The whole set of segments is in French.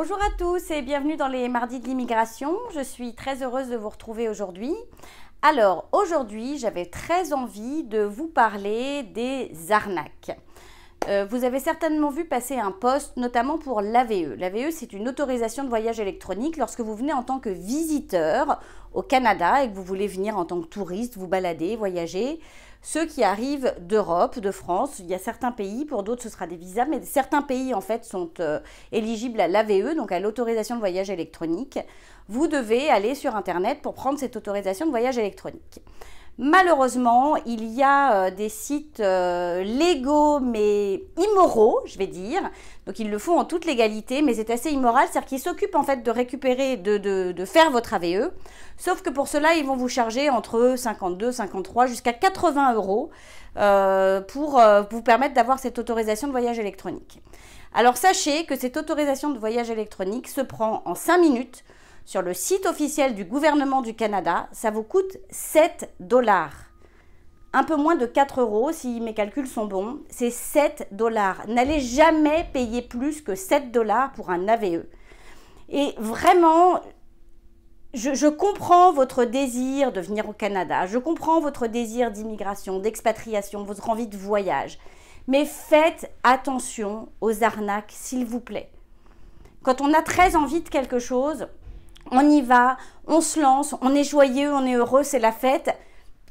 Bonjour à tous et bienvenue dans les mardis de l'immigration. Je suis très heureuse de vous retrouver aujourd'hui. Alors aujourd'hui, j'avais très envie de vous parler des arnaques. Vous avez certainement vu passer un post, notamment pour l'AVE. L'AVE, c'est une autorisation de voyage électronique lorsque vous venez en tant que visiteur au Canada et que vous voulez venir en tant que touriste, vous balader, voyager. Ceux qui arrivent d'Europe, de France, il y a certains pays, pour d'autres ce sera des visas, mais certains pays en fait sont éligibles à l'AVE, donc à l'autorisation de voyage électronique. Vous devez aller sur internet pour prendre cette autorisation de voyage électronique. Malheureusement, il y a des sites légaux mais immoraux, je vais dire. Donc ils le font en toute légalité, mais c'est assez immoral, c'est-à-dire qu'ils s'occupent en fait de récupérer, de faire votre AVE. Sauf que pour cela, ils vont vous charger entre 52, 53 jusqu'à 80 € pour vous permettre d'avoir cette autorisation de voyage électronique. Alors sachez que cette autorisation de voyage électronique se prend en 5 minutes. Sur le site officiel du gouvernement du Canada, ça vous coûte 7 $. Un peu moins de 4 € si mes calculs sont bons, c'est 7 $. N'allez jamais payer plus que 7 $ pour un AVE. Et vraiment, je comprends votre désir de venir au Canada, je comprends votre désir d'immigration, d'expatriation, votre envie de voyage. Mais faites attention aux arnaques, s'il vous plaît. Quand on a très envie de quelque chose, on y va, on se lance, on est joyeux, on est heureux, c'est la fête.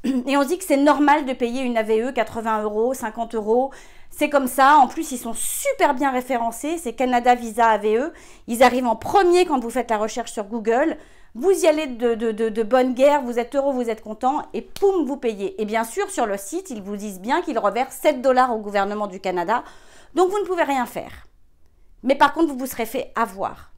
Et on se dit que c'est normal de payer une AVE 80 €, 50 €. C'est comme ça. En plus, ils sont super bien référencés. C'est Canada Visa AVE. Ils arrivent en premier quand vous faites la recherche sur Google. Vous y allez de bonne guerre, vous êtes heureux, vous êtes content et poum, vous payez. Et bien sûr, sur le site, ils vous disent bien qu'ils reversent 7 $ au gouvernement du Canada. Donc, vous ne pouvez rien faire. Mais par contre, vous vous serez fait avoir.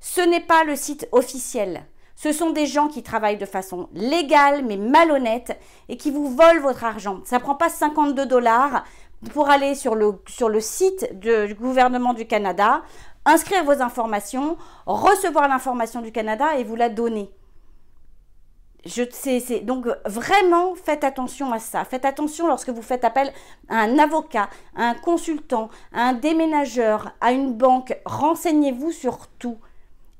Ce n'est pas le site officiel. Ce sont des gens qui travaillent de façon légale mais malhonnête et qui vous volent votre argent. Ça ne prend pas 52 $ pour aller sur le site du gouvernement du Canada, inscrire vos informations, recevoir l'information du Canada et vous la donner. Donc vraiment, faites attention à ça. Faites attention lorsque vous faites appel à un avocat, à un consultant, à un déménageur, à une banque. Renseignez-vous sur tout.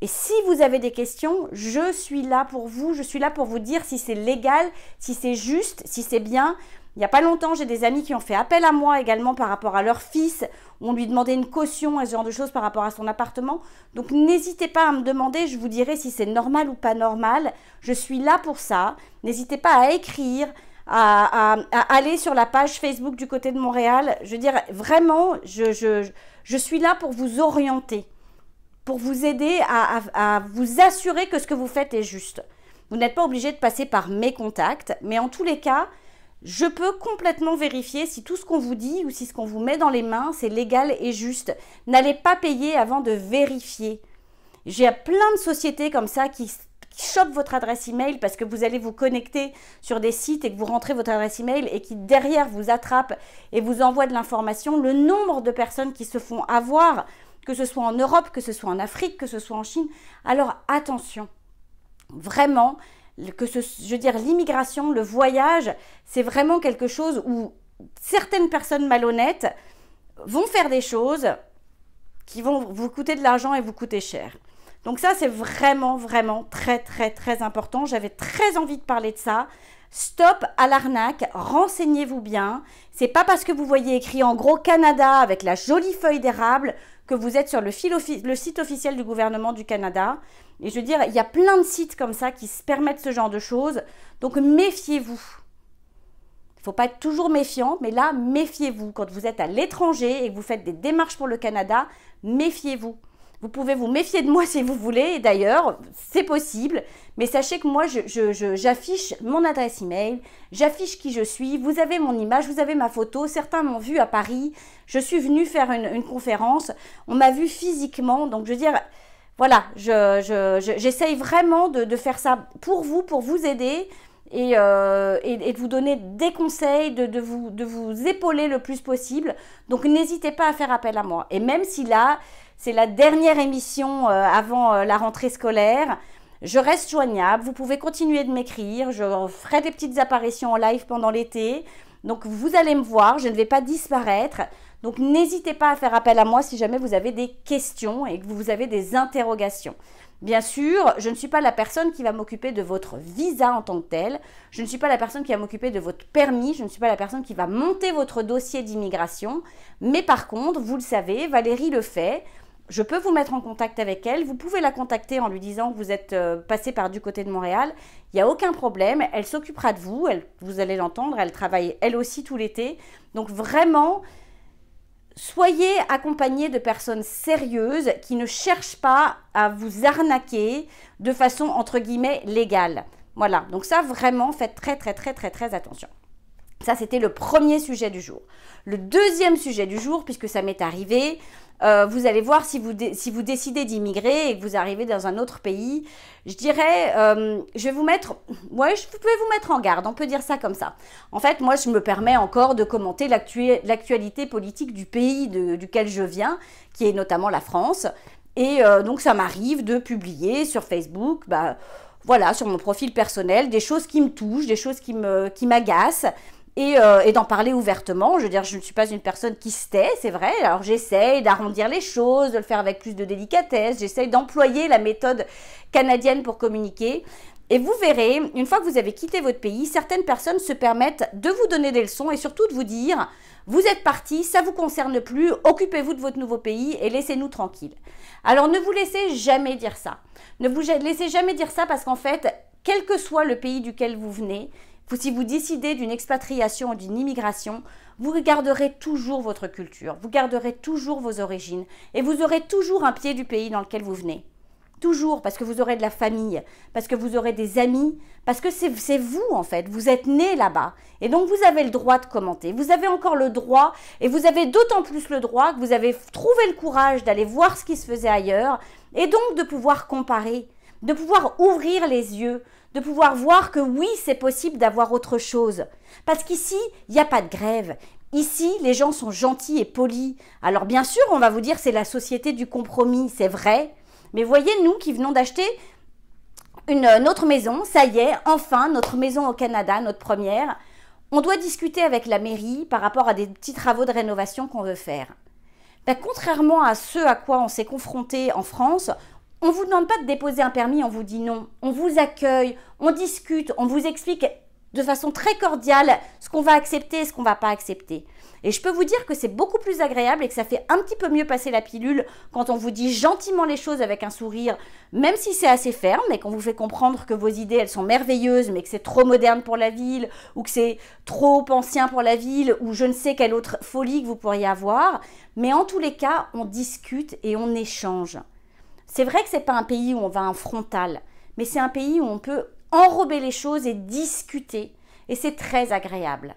Et si vous avez des questions, je suis là pour vous. Je suis là pour vous dire si c'est légal, si c'est juste, si c'est bien. Il n'y a pas longtemps, j'ai des amis qui ont fait appel à moi également par rapport à leur fils. On lui demandait une caution et ce genre de choses par rapport à son appartement. Donc n'hésitez pas à me demander, je vous dirai si c'est normal ou pas normal. Je suis là pour ça. N'hésitez pas à écrire, à aller sur la page Facebook du côté de Montréal. Je veux dire, vraiment, je suis là pour vous orienter, pour vous aider à vous assurer que ce que vous faites est juste. Vous n'êtes pas obligé de passer par mes contacts, mais en tous les cas, je peux complètement vérifier si tout ce qu'on vous dit ou si ce qu'on vous met dans les mains, c'est légal et juste. N'allez pas payer avant de vérifier. J'ai plein de sociétés comme ça qui chopent votre adresse email parce que vous allez vous connecter sur des sites et que vous rentrez votre adresse email et qui derrière vous attrapent et vous envoient de l'information. Le nombre de personnes qui se font avoir, que ce soit en Europe, que ce soit en Afrique, que ce soit en Chine. Alors attention, vraiment, je veux dire, l'immigration, le voyage, c'est vraiment quelque chose où certaines personnes malhonnêtes vont faire des choses qui vont vous coûter de l'argent et vous coûter cher. Donc ça, c'est vraiment, vraiment très, très, très important. J'avais très envie de parler de ça. Stop à l'arnaque, renseignez-vous bien. C'est pas parce que vous voyez écrit en gros Canada avec la jolie feuille d'érable que vous êtes sur le site officiel du gouvernement du Canada. Et je veux dire, il y a plein de sites comme ça qui se permettent ce genre de choses. Donc méfiez-vous. Il ne faut pas être toujours méfiant, mais là, méfiez-vous. Quand vous êtes à l'étranger et que vous faites des démarches pour le Canada, méfiez-vous. Vous pouvez vous méfier de moi si vous voulez, et d'ailleurs, c'est possible. Mais sachez que moi, j'affiche mon adresse email, j'affiche qui je suis, vous avez mon image, vous avez ma photo. Certains m'ont vu à Paris, je suis venue faire une conférence, on m'a vu physiquement. Donc, je veux dire, voilà, j'essaye vraiment de faire ça pour vous aider et de vous donner des conseils, de vous épauler le plus possible. Donc, n'hésitez pas à faire appel à moi. Et même si là, c'est la dernière émission avant la rentrée scolaire, je reste joignable. Vous pouvez continuer de m'écrire. Je ferai des petites apparitions en live pendant l'été. Donc, vous allez me voir. Je ne vais pas disparaître. Donc n'hésitez pas à faire appel à moi si jamais vous avez des questions et que vous avez des interrogations. Bien sûr, je ne suis pas la personne qui va m'occuper de votre visa en tant que tel, je ne suis pas la personne qui va m'occuper de votre permis, je ne suis pas la personne qui va monter votre dossier d'immigration, mais par contre, vous le savez, Valérie le fait, je peux vous mettre en contact avec elle, vous pouvez la contacter en lui disant que vous êtes passé par du côté de Montréal, il n'y a aucun problème, elle s'occupera de vous, vous allez l'entendre, elle travaille elle aussi tout l'été, donc vraiment, soyez accompagnés de personnes sérieuses qui ne cherchent pas à vous arnaquer de façon entre guillemets légale. Voilà, donc ça vraiment faites très attention. Ça c'était le premier sujet du jour. Le deuxième sujet du jour, puisque ça m'est arrivé, vous allez voir si vous décidez d'immigrer et que vous arrivez dans un autre pays, je dirais, je vais vous mettre, ouais, je peux vous mettre en garde, on peut dire ça comme ça. En fait, moi, je me permets encore de commenter l'actualité politique du pays duquel je viens, qui est notamment la France. Et donc, ça m'arrive de publier sur Facebook, voilà, sur mon profil personnel, des choses qui me touchent, des choses qui m'agacent. Et d'en parler ouvertement. Je veux dire, je ne suis pas une personne qui se tait, c'est vrai. Alors j'essaye d'arrondir les choses, de le faire avec plus de délicatesse, j'essaye d'employer la méthode canadienne pour communiquer. Et vous verrez, une fois que vous avez quitté votre pays, certaines personnes se permettent de vous donner des leçons et surtout de vous dire « Vous êtes parti, ça ne vous concerne plus, occupez-vous de votre nouveau pays et laissez-nous tranquilles. » Alors ne vous laissez jamais dire ça. Ne vous laissez jamais dire ça parce qu'en fait, quel que soit le pays duquel vous venez, si vous décidez d'une expatriation ou d'une immigration, vous garderez toujours votre culture, vous garderez toujours vos origines et vous aurez toujours un pied du pays dans lequel vous venez. Toujours, parce que vous aurez de la famille, parce que vous aurez des amis, parce que c'est vous en fait, vous êtes né là-bas. Et donc vous avez le droit de commenter, vous avez encore le droit et vous avez d'autant plus le droit que vous avez trouvé le courage d'aller voir ce qui se faisait ailleurs et donc de pouvoir comparer, de pouvoir ouvrir les yeux, de pouvoir voir que oui, c'est possible d'avoir autre chose. Parce qu'ici, il n'y a pas de grève. Ici, les gens sont gentils et polis. Alors bien sûr, on va vous dire c'est la société du compromis, c'est vrai. Mais voyez, nous qui venons d'acheter notre maison, ça y est, enfin, notre maison au Canada, notre première, on doit discuter avec la mairie par rapport à des petits travaux de rénovation qu'on veut faire. Contrairement à ce à quoi on s'est confronté en France, on ne vous demande pas de déposer un permis, on vous dit non. On vous accueille, on discute, on vous explique de façon très cordiale ce qu'on va accepter et ce qu'on ne va pas accepter. Et je peux vous dire que c'est beaucoup plus agréable et que ça fait un petit peu mieux passer la pilule quand on vous dit gentiment les choses avec un sourire, même si c'est assez ferme et qu'on vous fait comprendre que vos idées, elles sont merveilleuses, mais que c'est trop moderne pour la ville ou que c'est trop ancien pour la ville ou je ne sais quelle autre folie que vous pourriez avoir. Mais en tous les cas, on discute et on échange. C'est vrai que ce n'est pas un pays où on va en frontal, mais c'est un pays où on peut enrober les choses et discuter. Et c'est très agréable.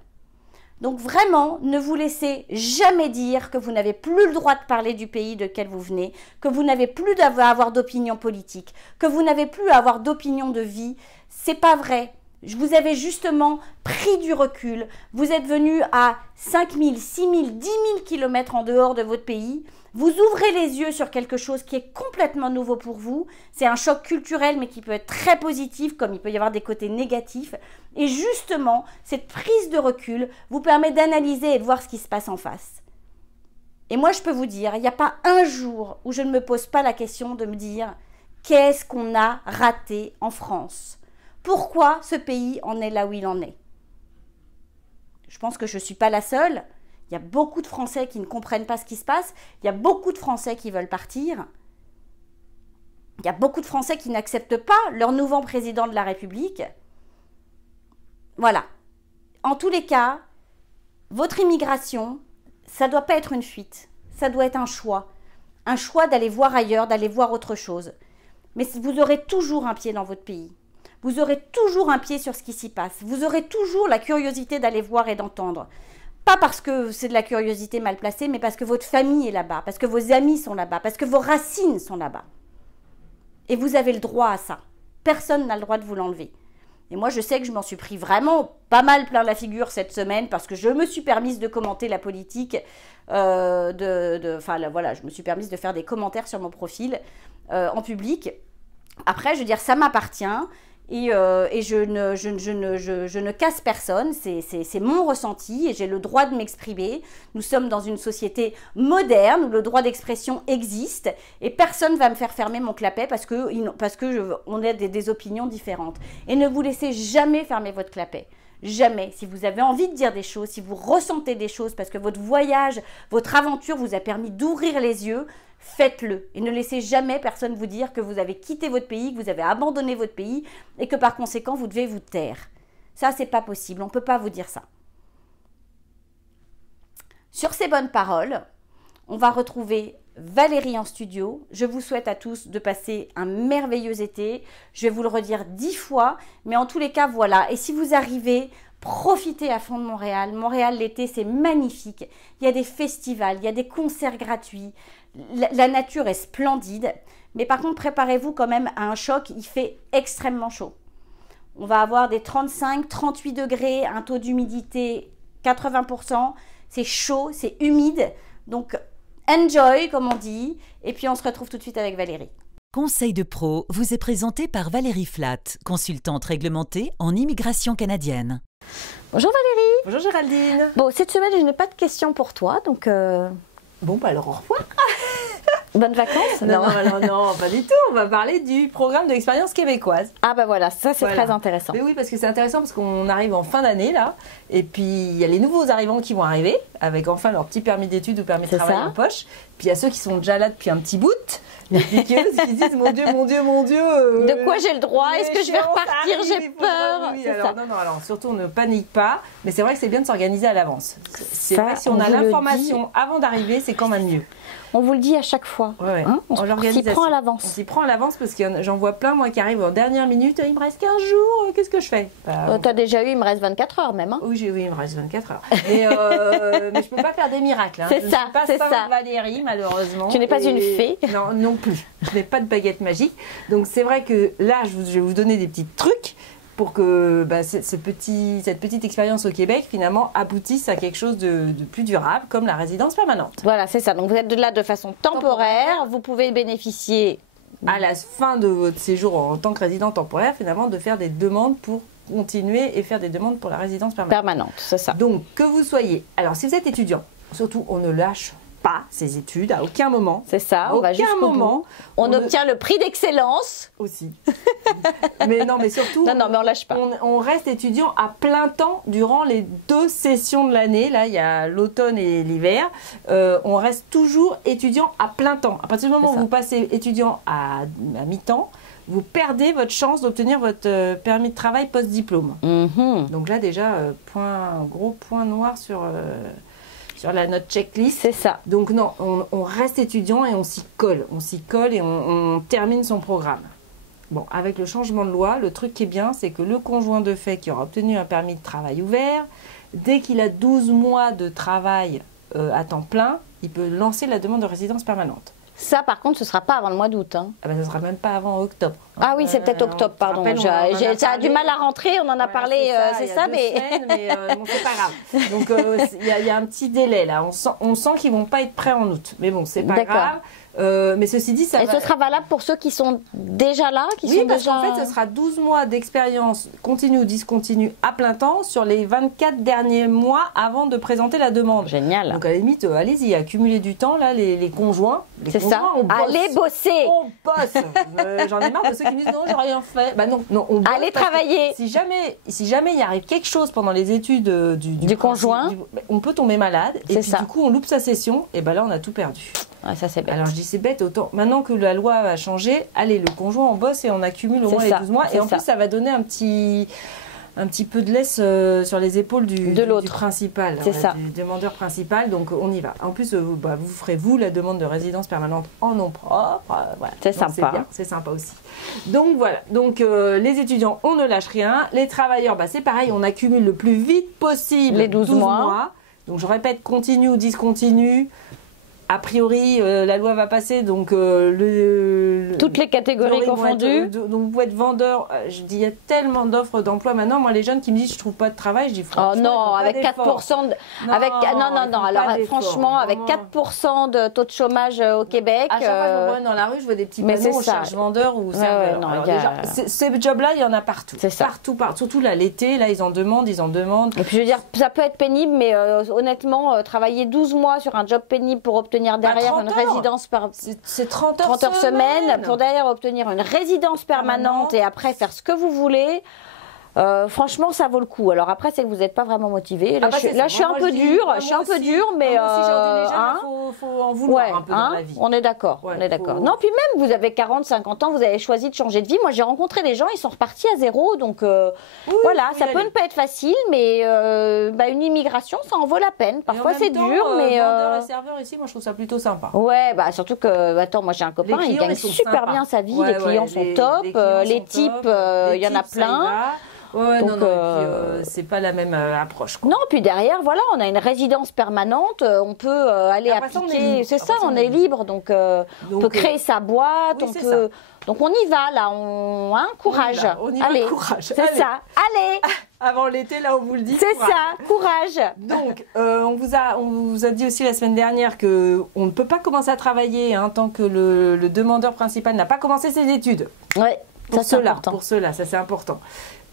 Donc vraiment, ne vous laissez jamais dire que vous n'avez plus le droit de parler du pays de quel vous venez, que vous n'avez plus à avoir d'opinion politique, que vous n'avez plus à avoir d'opinion de vie. C'est pas vrai. Vous avez justement pris du recul. Vous êtes venu à 5 000, 6 000, 10 000 kilomètres en dehors de votre pays. Vous ouvrez les yeux sur quelque chose qui est complètement nouveau pour vous. C'est un choc culturel, mais qui peut être très positif, comme il peut y avoir des côtés négatifs. Et justement, cette prise de recul vous permet d'analyser et de voir ce qui se passe en face. Et moi, je peux vous dire, il n'y a pas un jour où je ne me pose pas la question de me dire « Qu'est-ce qu'on a raté en France ? Pourquoi ce pays en est là où il en est ?» Je pense que je ne suis pas la seule. Il y a beaucoup de Français qui ne comprennent pas ce qui se passe. Il y a beaucoup de Français qui veulent partir. Il y a beaucoup de Français qui n'acceptent pas leur nouveau président de la République. Voilà. En tous les cas, votre immigration, ça ne doit pas être une fuite. Ça doit être un choix. Un choix d'aller voir ailleurs, d'aller voir autre chose. Mais vous aurez toujours un pied dans votre pays. Vous aurez toujours un pied sur ce qui s'y passe. Vous aurez toujours la curiosité d'aller voir et d'entendre. Pas parce que c'est de la curiosité mal placée, mais parce que votre famille est là-bas, parce que vos amis sont là-bas, parce que vos racines sont là-bas. Et vous avez le droit à ça. Personne n'a le droit de vous l'enlever. Et moi, je sais que je m'en suis pris vraiment pas mal plein la figure cette semaine parce que je me suis permise de commenter la politique. Voilà, je me suis permise de faire des commentaires sur mon profil en public. Après, je veux dire, ça m'appartient. je ne casse personne, c'est mon ressenti et j'ai le droit de m'exprimer. Nous sommes dans une société moderne où le droit d'expression existe et personne ne va me faire fermer mon clapet parce que on a des opinions différentes. Et ne vous laissez jamais fermer votre clapet. Jamais. Si vous avez envie de dire des choses, si vous ressentez des choses parce que votre voyage, votre aventure vous a permis d'ouvrir les yeux, faites-le et ne laissez jamais personne vous dire que vous avez quitté votre pays, que vous avez abandonné votre pays et que par conséquent vous devez vous taire. Ça, c'est pas possible, on ne peut pas vous dire ça. Sur ces bonnes paroles, on va retrouver Valérie en studio. Je vous souhaite à tous de passer un merveilleux été. Je vais vous le redire 10 fois, mais en tous les cas, voilà. Et si vous arrivez, profitez à fond de Montréal. Montréal, l'été, c'est magnifique. Il y a des festivals, il y a des concerts gratuits. La nature est splendide. Mais par contre, préparez-vous quand même à un choc. Il fait extrêmement chaud. On va avoir des 35, 38 degrés, un taux d'humidité 80%. C'est chaud, c'est humide. Donc, enjoy, comme on dit. Et puis, on se retrouve tout de suite avec Valérie. Conseil de pro vous est présenté par Valérie Flatt, consultante réglementée en immigration canadienne. Bonjour Valérie. Bonjour Géraldine. Bon, cette semaine, je n'ai pas de questions pour toi, donc... Bon, bah alors au revoir. Bonnes vacances? Non, pas du tout. On va parler du programme de l'expérience québécoise. Ah bah voilà, ça c'est très intéressant. Mais oui, parce que c'est intéressant parce qu'on arrive en fin d'année là. Et puis il y a les nouveaux arrivants qui vont arriver avec enfin leur petit permis d'études ou permis de travail en poche. Puis il y a ceux qui sont déjà là depuis un petit bout. Les piqueuses qui disent mon Dieu. De quoi j'ai le droit? Est-ce que je vais repartir? J'ai peur. Oui, alors surtout on ne panique pas. Mais c'est vrai que c'est bien de s'organiser à l'avance. C'est vrai que si on a l'information avant d'arriver, c'est quand même mieux. On vous le dit à chaque fois. Ouais. Hein, on s'y prend à l'avance. On s'y prend à l'avance parce que j'en vois plein, moi, qui arrivent en dernière minute. Il me reste 15 jours, qu'est-ce que je fais? T'as déjà eu, il me reste 24 heures même. Hein. Oui, il me reste 24 heures. Mais je ne peux pas faire des miracles. Hein. C'est ça, c'est ça. Valérie, malheureusement. Tu n'es pas une fée. Non plus. Je n'ai pas de baguette magique. Donc c'est vrai que là, je vais vous donner des petits trucs pour que cette petite expérience au Québec, finalement, aboutisse à quelque chose de plus durable, comme la résidence permanente. Voilà, c'est ça. Donc, vous êtes là de façon temporaire. Vous pouvez bénéficier, à la fin de votre séjour en tant que résident temporaire, finalement, de faire des demandes pour continuer et faire des demandes pour la résidence permanente. C'est ça. Donc, que vous soyez... Alors, si vous êtes étudiant, surtout, on ne lâche pas ses études à aucun moment. C'est ça, on va jusqu'au bout. On obtient le prix d'excellence. Aussi. mais surtout, mais on lâche pas. On reste étudiant à plein temps durant les 2 sessions de l'année. Là, il y a l'automne et l'hiver. On reste toujours étudiant à plein temps. À partir du moment où vous passez étudiant à mi-temps, vous perdez votre chance d'obtenir votre permis de travail post-diplôme. Donc là, déjà, gros point noir sur notre checklist. C'est ça. Donc non, on reste étudiant et on s'y colle. On s'y colle et on termine son programme. Bon, avec le changement de loi, le truc qui est bien, c'est que le conjoint de fait qui aura obtenu un permis de travail ouvert, dès qu'il a 12 mois de travail à temps plein, il peut lancer la demande de résidence permanente. Ça, par contre, ce ne sera pas avant le mois d'août. Hein. Ah ben, ce ne sera même pas avant octobre. Ah oui, c'est peut-être octobre, pardon. Ça a du mal à rentrer, on en a parlé, c'est ça, mais... bon, c'est pas grave. Donc, il y a un petit délai, là. On sent qu'ils ne vont pas être prêts en août. Mais bon, c'est pas grave. Mais ceci dit, ce sera valable pour ceux qui sont déjà là, parce qu'en fait, ce sera 12 mois d'expérience continue ou discontinue à plein temps sur les 24 derniers mois avant de présenter la demande. Génial. Donc à la limite, allez-y, accumulez du temps, là, les conjoints. C'est ça, allez bosser. On bosse. J'en ai marre de ceux qui me disent non, j'ai rien fait. Bah non, on bosse. Allez travailler. Si jamais il arrive quelque chose pendant les études du conjoint, on peut tomber malade. Et puis du coup, on loupe sa session, et ben là, on a tout perdu. Ah, ça c'est bête. Alors je dis c'est bête, autant maintenant que la loi a changé, allez, le conjoint on bosse et on accumule au moins les 12 mois. Et en plus ça va donner un petit peu de laisse sur les épaules du principal, du demandeur principal, donc on y va. En plus vous ferez la demande de résidence permanente en nom propre. Voilà. C'est sympa. C'est sympa aussi. Donc voilà, donc les étudiants on ne lâche rien, les travailleurs c'est pareil, on accumule le plus vite possible les 12 mois. Donc je répète, continue ou discontinue. a priori, la loi va passer, donc toutes les catégories confondues. Donc vous pouvez être vendeur. Je dis, il y a tellement d'offres d'emploi maintenant. Moi, les jeunes qui me disent, je trouve pas de travail, je dis, franchement, oh non, avec 4%. Non. Alors franchement, avec 4% de taux de chômage au Québec. À chaque fois que je me promène dans la rue, je vois des petits panneaux, on cherche vendeur ou serveur. Ces jobs-là, il y en a partout. C'est ça. Partout. Surtout là, l'été, là, ils en demandent. Et puis je veux dire, ça peut être pénible, mais honnêtement, travailler 12 mois sur un job pénible pour obtenir derrière une résidence c'est 30 heures semaine pour derrière obtenir une résidence permanente et après faire ce que vous voulez. Franchement, ça vaut le coup. Alors après, c'est que vous n'êtes pas vraiment motivé. Là, je suis un peu dure, mais faut en vouloir un peu dans la vie. On est d'accord. Non, puis même, vous avez 40, 50 ans, vous avez choisi de changer de vie. Moi, j'ai rencontré des gens, ils sont repartis à zéro. Donc ça peut ne pas être facile, mais une immigration, ça en vaut la peine. Parfois, c'est dur, mais vendeur et serveur ici, moi, je trouve ça plutôt sympa. Ouais, surtout que, attends, moi, j'ai un copain, il gagne super bien sa vie. Les clients sont top, les types, il y en a plein. Ouais, donc, c'est pas la même approche, quoi. Non, puis derrière, voilà, on a une résidence permanente, on peut aller appliquer. C'est ça, on est libre, donc on peut créer sa boîte, donc on y va là, courage. Allez, courage. C'est ça, allez. Avant l'été, là, on vous le dit. C'est ça, courage. Donc, on vous a dit aussi la semaine dernière que on ne peut pas commencer à travailler tant que le demandeur principal n'a pas commencé ses études. Ouais, pour cela, ça c'est important.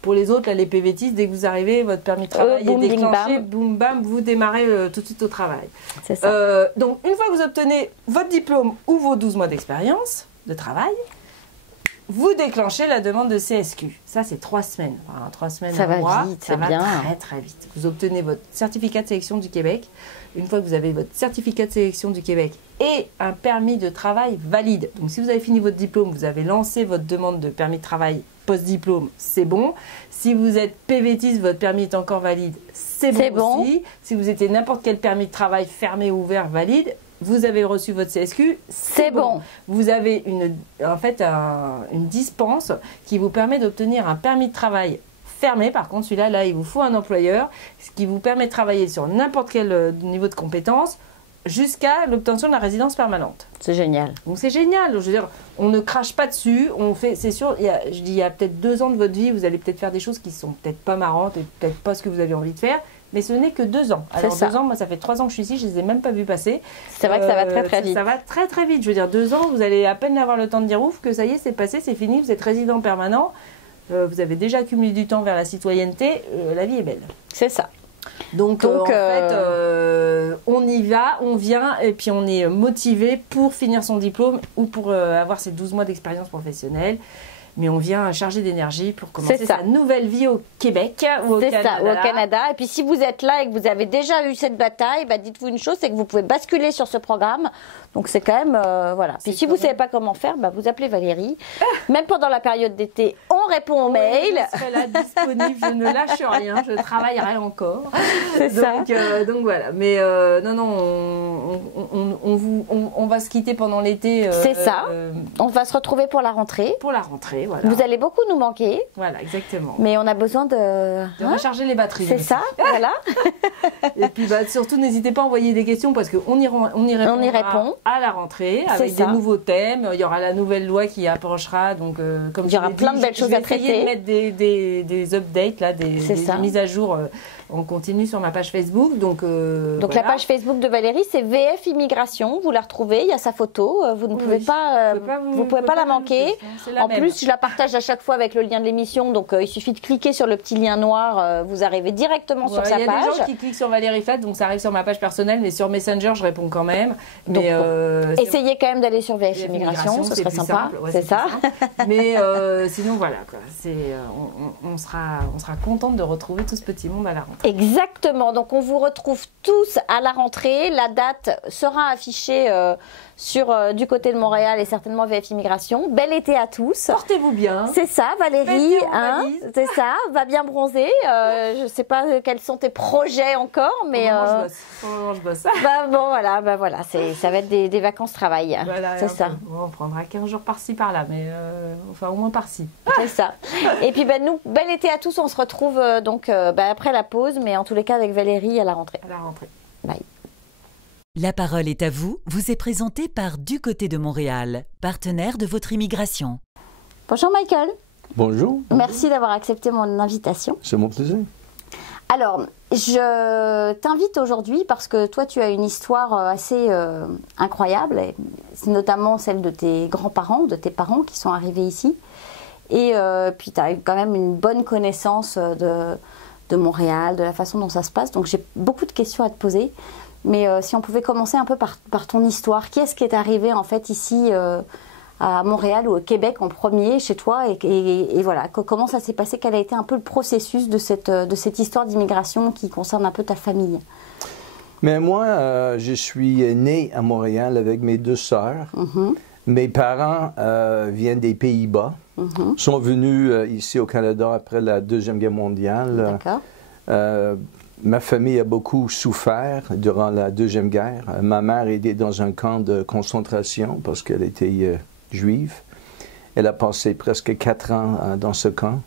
Pour les autres, là, les PVTistes, dès que vous arrivez, votre permis de travail est déclenché, boum bam, vous démarrez tout de suite au travail. C'est ça. Donc, une fois que vous obtenez votre diplôme ou vos 12 mois d'expérience de travail, vous déclenchez la demande de CSQ. Ça, c'est 3 semaines. Enfin, 3 semaines, ça un va mois. Vite, ça va bien. très, très vite. Vous obtenez votre certificat de sélection du Québec. Une fois que vous avez votre certificat de sélection du Québec et un permis de travail valide. Donc, si vous avez fini votre diplôme, vous avez lancé votre demande de permis de travail post-diplôme, c'est bon. Si vous êtes PVTiste, votre permis est encore valide, c'est bon aussi. Si vous étiez n'importe quel permis de travail fermé ou ouvert valide, vous avez reçu votre CSQ, c'est bon. Vous avez une dispense qui vous permet d'obtenir un permis de travail fermé. Par contre, celui-là, là, il vous faut un employeur, ce qui vous permet de travailler sur n'importe quel niveau de compétence jusqu'à l'obtention de la résidence permanente. C'est génial. Donc c'est génial. Je veux dire, on ne crache pas dessus. On fait, c'est sûr. Il y a peut-être 2 ans de votre vie, vous allez peut-être faire des choses qui sont peut-être pas marrantes et peut-être pas ce que vous avez envie de faire. Mais ce n'est que 2 ans. Alors 2 ans, moi ça fait 3 ans que je suis ici, je les ai même pas vus passer. C'est vrai que ça va très très vite. Ça va très très vite. Je veux dire, 2 ans, vous allez à peine avoir le temps de dire ouf que ça y est, c'est passé, c'est fini. Vous êtes résident permanent. Vous avez déjà accumulé du temps vers la citoyenneté. La vie est belle. C'est ça. Donc en fait, on y va, on vient et puis on est motivé pour finir son diplôme ou pour avoir ses 12 mois d'expérience professionnelle. Mais on vient chargé d'énergie pour commencer sa nouvelle vie au Québec ou au Canada. C'est ça, au Canada. Et puis si vous êtes là et que vous avez déjà eu cette bataille, dites-vous une chose, c'est que vous pouvez basculer sur ce programme. Donc c'est quand même, voilà. Puis si vous ne savez pas comment faire, vous appelez Valérie. Même pendant la période d'été, on répond aux mails. Je serai là disponible, je ne lâche rien, je travaillerai encore. C'est ça. Donc voilà. Mais non, on va se quitter pendant l'été. C'est ça. On va se retrouver pour la rentrée. Pour la rentrée, voilà. Vous allez beaucoup nous manquer. Voilà, exactement. Mais on a besoin de recharger les batteries. C'est ça, voilà. Et puis surtout, n'hésitez pas à envoyer des questions parce qu'on y répond à la rentrée avec des nouveaux thèmes. Il y aura la nouvelle loi qui approchera. Donc, comme il y aura plein de belles choses à traiter. Je vais essayer de mettre des updates, là, des mises à jour. On continue sur ma page Facebook. Donc voilà. La page Facebook de Valérie, c'est VF Immigration. Vous la retrouvez, il y a sa photo. Vous ne pouvez pas, vous pouvez pas la manquer. En plus, je la partage à chaque fois avec le lien de l'émission. Donc il suffit de cliquer sur le petit lien noir. Vous arrivez directement sur sa page. Il y a des gens qui cliquent sur Valérie Flat, donc ça arrive sur ma page personnelle, mais sur Messenger, je réponds quand même. Donc, essayez quand même d'aller sur VF Immigration, ce serait sympa. C'est ça. Mais sinon, voilà. On sera contente de retrouver tout ce petit monde à la rentrée. Exactement, donc on vous retrouve tous à la rentrée. La date sera affichée du côté de Montréal et certainement VF Immigration. Bel été à tous. Portez-vous bien. C'est ça, Valérie. C'est ça, va bien bronzer. Je ne sais pas quels sont tes projets encore, mais je bosse. Voilà, ça va être des vacances travail. Voilà, c'est ça. On prendra 15 jours par-ci par-là, mais au moins par-ci. C'est ça. Et puis nous, bel été à tous. On se retrouve donc après la pause, mais en tous les cas avec Valérie à la rentrée. À la rentrée. Bye. La parole est à vous, vous est présenté par Du Côté de Montréal, partenaire de votre immigration. Bonjour Michael. Bonjour. Merci d'avoir accepté mon invitation. C'est mon plaisir. Alors, je t'invite aujourd'hui parce que toi, tu as une histoire assez incroyable. C'est notamment celle de tes grands-parents, de tes parents qui sont arrivés ici. Et puis, tu as quand même une bonne connaissance de Montréal, de la façon dont ça se passe. Donc, j'ai beaucoup de questions à te poser. Mais si on pouvait commencer un peu par ton histoire. Qui est-ce qui est arrivé en fait ici à Montréal ou au Québec en premier chez toi et voilà, comment ça s'est passé, quel a été un peu le processus de cette histoire d'immigration qui concerne un peu ta famille? Mais moi, je suis né à Montréal avec mes 2 sœurs. Mes parents viennent des Pays-Bas, sont venus ici au Canada après la Deuxième Guerre mondiale. D'accord. Ma famille a beaucoup souffert durant la Deuxième Guerre. Ma mère était dans un camp de concentration parce qu'elle était juive. Elle a passé presque 4 ans dans ce camp.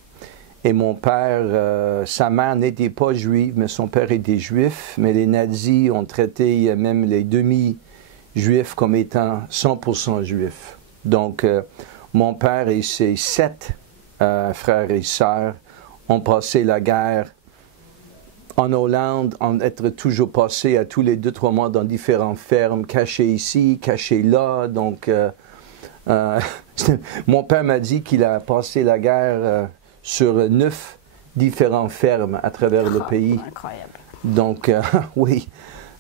Et mon père, sa mère n'était pas juive, mais son père était juif. Mais les nazis ont traité même les demi-juifs comme étant 100% juifs. Donc, mon père et ses 7 frères et sœurs ont passé la guerre en Hollande, en être toujours passé à tous les 2-3 mois dans différentes fermes, cachées ici, cachées là. Donc, mon père m'a dit qu'il a passé la guerre sur 9 différentes fermes à travers le pays. Incroyable. Donc, oui.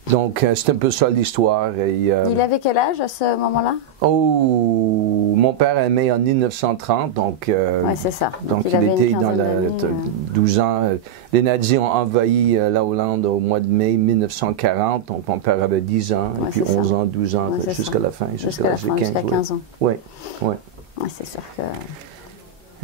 Donc, c'est un peu ça l'histoire. Il avait quel âge à ce moment-là? Oh, mon père est né en 1930, donc, ouais, c'est ça. Donc il était dans 12 ans. Les nazis ont envahi la Hollande au mois de mai 1940, donc mon père avait 10 ans, ouais, et puis 11 ans, 12 ans, ouais, jusqu'à la fin, jusqu'à l'âge de 15 ans. Oui, oui. Ouais, c'est sûr que...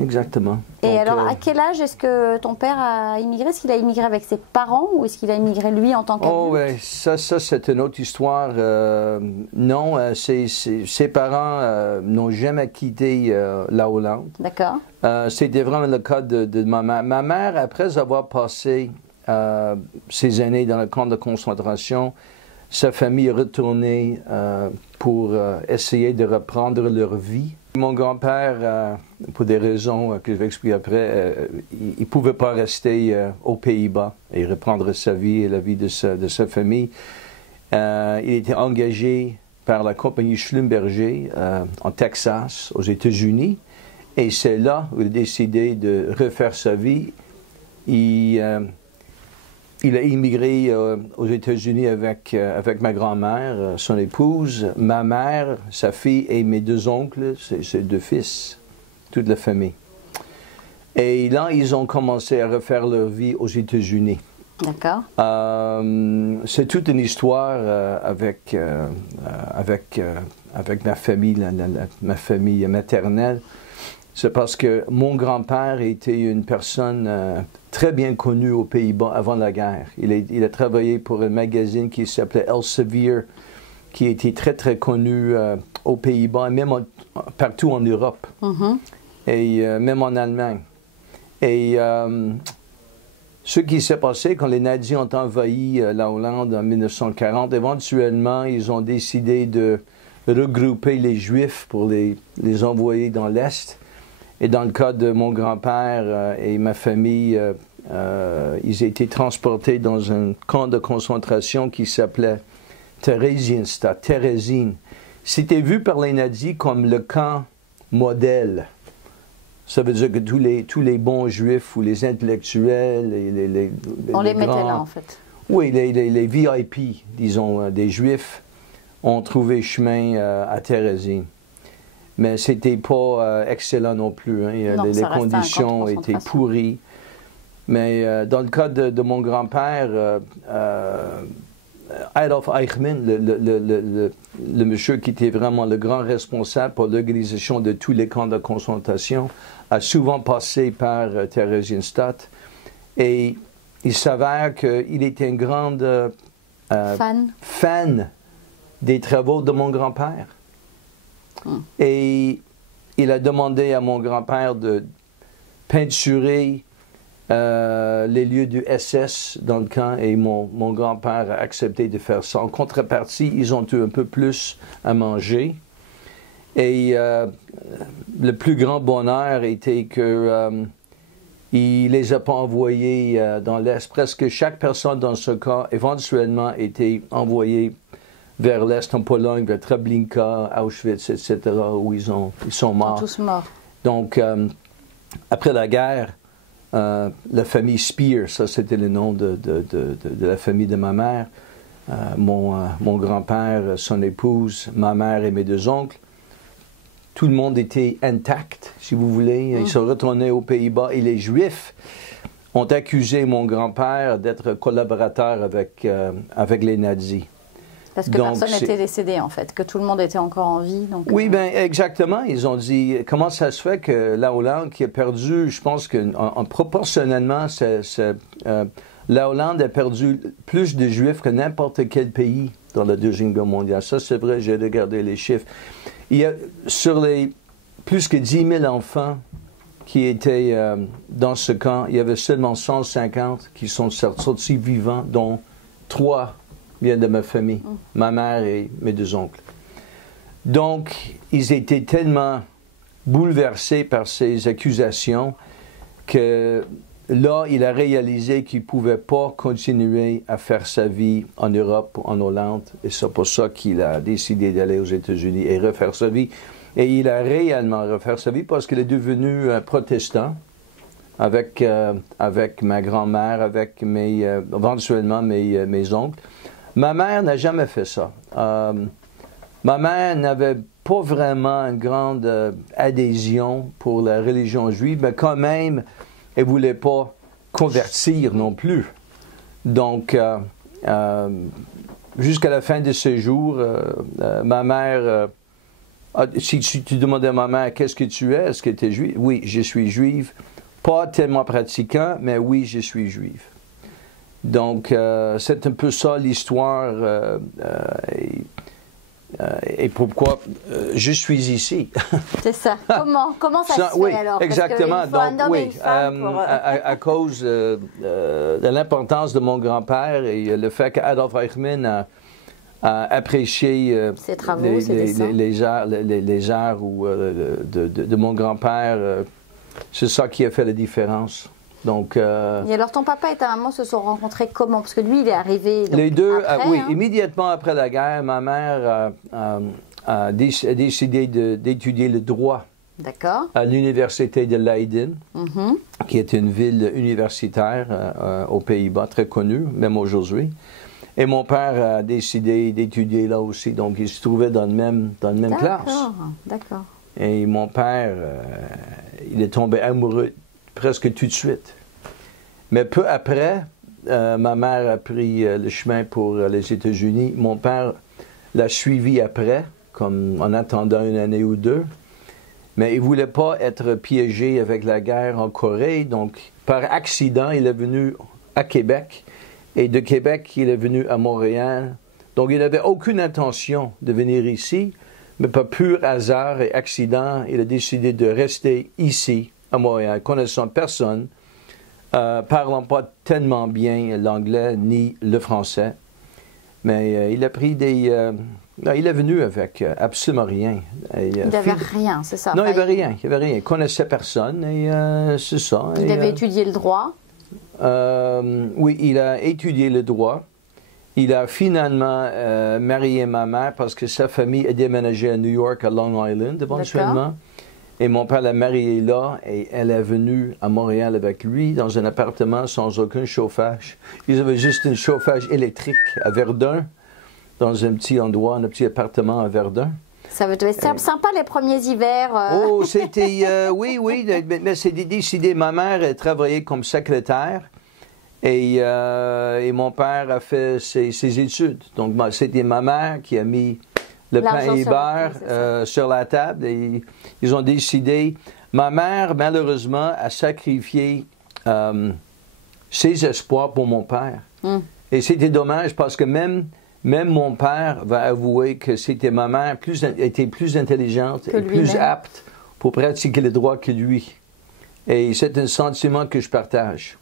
Exactement. Et donc, alors, à quel âge est-ce que ton père a immigré? Est-ce qu'il a immigré avec ses parents ou est-ce qu'il a immigré lui en tant qu'adulte? Oh oui, ça c'est une autre histoire. Non, ses parents n'ont jamais quitté la Hollande. D'accord. C'était vraiment le cas de ma mère. Ma mère, après avoir passé ses années dans le camp de concentration, sa famille est retournée pour essayer de reprendre leur vie. Mon grand-père, pour des raisons que je vais expliquer après, il ne pouvait pas rester aux Pays-Bas et reprendre sa vie et la vie de sa famille. Il était engagé par la compagnie Schlumberger en Texas, aux États-Unis. Et c'est là où il a décidé de refaire sa vie. Il a immigré aux États-Unis avec ma grand-mère, son épouse, ma mère, sa fille et mes 2 oncles, ses 2 fils, toute la famille. Et là, ils ont commencé à refaire leur vie aux États-Unis. D'accord. C'est toute une histoire avec ma famille, ma famille maternelle. C'est parce que mon grand-père était une personne très bien connue aux Pays-Bas avant la guerre. Il a travaillé pour un magazine qui s'appelait Elsevier, qui était très, très connu aux Pays-Bas, et même partout en Europe, et même en Allemagne. Et ce qui s'est passé quand les nazis ont envahi la Hollande en 1940, éventuellement, ils ont décidé de regrouper les Juifs pour les envoyer dans l'Est. Et dans le cas de mon grand-père et ma famille, ils étaient transportés dans un camp de concentration qui s'appelait Theresienstadt, Therésine. C'était vu par les nazis comme le camp modèle. Ça veut dire que tous les bons juifs ou les intellectuels, on les mettait là en fait. Oui, les VIP, disons, des juifs, ont trouvé chemin à Therésine. Mais ce n'était pas excellent non plus. Hein. Non, les conditions étaient pourries. Mais dans le cas de mon grand-père, Adolf Eichmann, le monsieur qui était vraiment le grand responsable pour l'organisation de tous les camps de concentration, a souvent passé par Theresienstadt. Et il s'avère qu'il était un grand fan des travaux de mon grand-père. Et il a demandé à mon grand-père de peinturer les lieux du SS dans le camp et mon grand-père a accepté de faire ça. En contrepartie, ils ont eu un peu plus à manger. Et le plus grand bonheur était que il les a pas envoyés dans l'Est. Presque chaque personne dans ce camp, éventuellement, était envoyée vers l'Est, en Pologne, vers Treblinka, Auschwitz, etc., où ils sont morts. Ils sont tous morts. Donc, après la guerre, la famille Spear, ça c'était le nom de la famille de ma mère, mon grand-père, son épouse, ma mère et mes deux oncles, tout le monde était intact, si vous voulez. Ils sont retournés aux Pays-Bas et les Juifs ont accusé mon grand-père d'être collaborateur avec les nazis. Parce que personne n'était décédé, en fait, que tout le monde était encore en vie. Donc, oui, bien, exactement. Ils ont dit, comment ça se fait que la Hollande, qui a perdu, je pense que proportionnellement, la Hollande a perdu plus de Juifs que n'importe quel pays dans la Deuxième Guerre mondiale. Ça, c'est vrai, j'ai regardé les chiffres. Il y a, sur les plus que 10 000 enfants qui étaient dans ce camp, il y avait seulement 150 qui sont sortis vivants, dont 3 viennent de ma famille, ma mère et mes deux oncles. Donc, ils étaient tellement bouleversés par ces accusations que là, il a réalisé qu'il ne pouvait pas continuer à faire sa vie en Europe, en Hollande, et c'est pour ça qu'il a décidé d'aller aux États-Unis et refaire sa vie. Et il a réellement refait sa vie parce qu'il est devenu protestant avec ma grand-mère, avec éventuellement mes oncles. Ma mère n'a jamais fait ça. Ma mère n'avait pas vraiment une grande adhésion pour la religion juive, mais quand même, elle ne voulait pas convertir non plus. Donc, jusqu'à la fin de ses jours, ma mère, si tu demandais à ma mère, qu'est-ce que tu es? Est-ce que tu es juif? Oui, je suis juive. Pas tellement pratiquant, mais oui, je suis juive. Donc, c'est un peu ça l'histoire et pourquoi je suis ici. C'est ça. Comment ça se oui, fait alors? Exactement. Parce Donc, oui, à cause de l'importance de mon grand-père et le fait qu'Adolf Eichmann a apprécié ses travaux, les arts de mon grand-père, c'est ça qui a fait la différence. Donc, et alors, ton papa et ta maman se sont rencontrés comment? Parce que lui, il est arrivé. Donc, les deux, après, oui, immédiatement après la guerre, ma mère a décidé d'étudier le droit. D'accord. À l'université de Leiden, qui est une ville universitaire aux Pays-Bas, très connue, même aujourd'hui. Et mon père a décidé d'étudier là aussi, donc il se trouvait dans le même classe. D'accord. Et mon père, il est tombé amoureux presque tout de suite. Mais peu après, ma mère a pris le chemin pour les États-Unis. Mon père l'a suivi après, comme en attendant une année ou deux. Mais il ne voulait pas être piégé avec la guerre en Corée. Donc, par accident, il est venu à Québec. Et de Québec, il est venu à Montréal. Donc, il n'avait aucune intention de venir ici. Mais par pur hasard et accident, il a décidé de rester ici, à Montréal, connaissant personne, parlant pas tellement bien l'anglais ni le français. Mais il a pris il est venu avec absolument rien. Il n'avait rien, c'est ça? Non, il n'avait rien. Il ne connaissait personne et c'est ça. Il avait étudié le droit? Oui, il a étudié le droit. Il a finalement marié ma mère parce que sa famille a déménagé à New York, à Long Island, éventuellement. Et mon père l'a mariée là et elle est venue à Montréal avec lui dans un appartement sans aucun chauffage. Ils avaient juste un chauffage électrique à Verdun, dans un petit endroit, un petit appartement à Verdun. Ça devait être sympa les premiers hivers. Oh, c'était... oui, mais c'est décidé. Ma mère travaillait comme secrétaire et mon père a fait ses études. Donc, c'était ma mère qui a mis le pain et beurre sur la table et ils ont décidé. Ma mère, malheureusement, a sacrifié ses espoirs pour mon père. Et c'était dommage parce que même mon père va avouer que c'était ma mère était plus intelligente et plus apte pour pratiquer le droit que lui. Et c'est un sentiment que je partage.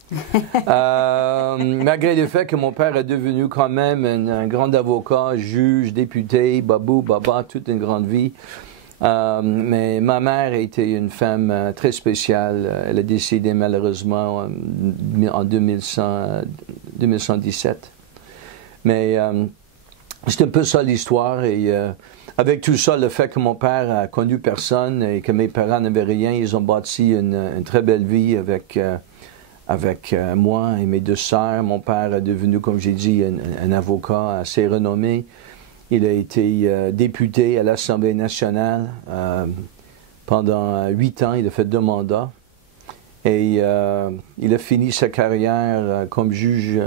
Malgré le fait que mon père est devenu quand même un grand avocat, juge, député, babou, baba, toute une grande vie. Mais ma mère était une femme très spéciale. Elle a décédé malheureusement en 2117. Mais c'est un peu ça l'histoire. Et avec tout ça, le fait que mon père a connu personne et que mes parents n'avaient rien, ils ont bâti une très belle vie avec moi et mes 2 sœurs. Mon père est devenu, comme j'ai dit, un avocat assez renommé. Il a été député à l'Assemblée nationale pendant 8 ans. Il a fait 2 mandats. Et il a fini sa carrière comme juge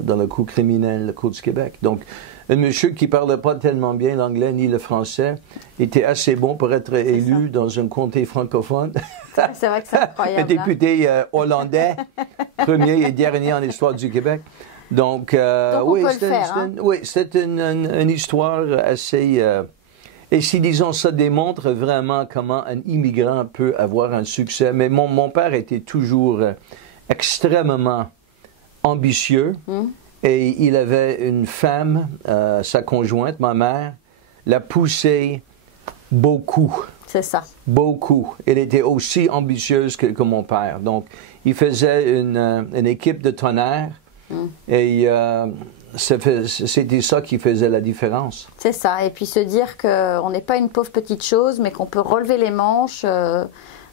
dans la Cour criminelle, la Cour du Québec. Donc, un monsieur qui ne parlait pas tellement bien l'anglais ni le français était assez bon pour être élu dans un comté francophone. C'est vrai que c'est incroyable. Un député hollandais, premier et dernier en histoire du Québec. Donc oui, c'est une histoire assez... et si, disons, ça démontre vraiment comment un immigrant peut avoir un succès. Mais mon père était toujours extrêmement ambitieux. Et il avait une femme, sa conjointe, ma mère, l'a poussé beaucoup. C'est ça. Beaucoup. Elle était aussi ambitieuse que mon père. Donc, il faisait une équipe de tonnerre. Et c'était ça qui faisait la différence. C'est ça. Et puis se dire qu'on n'est pas une pauvre petite chose, mais qu'on peut relever les manches,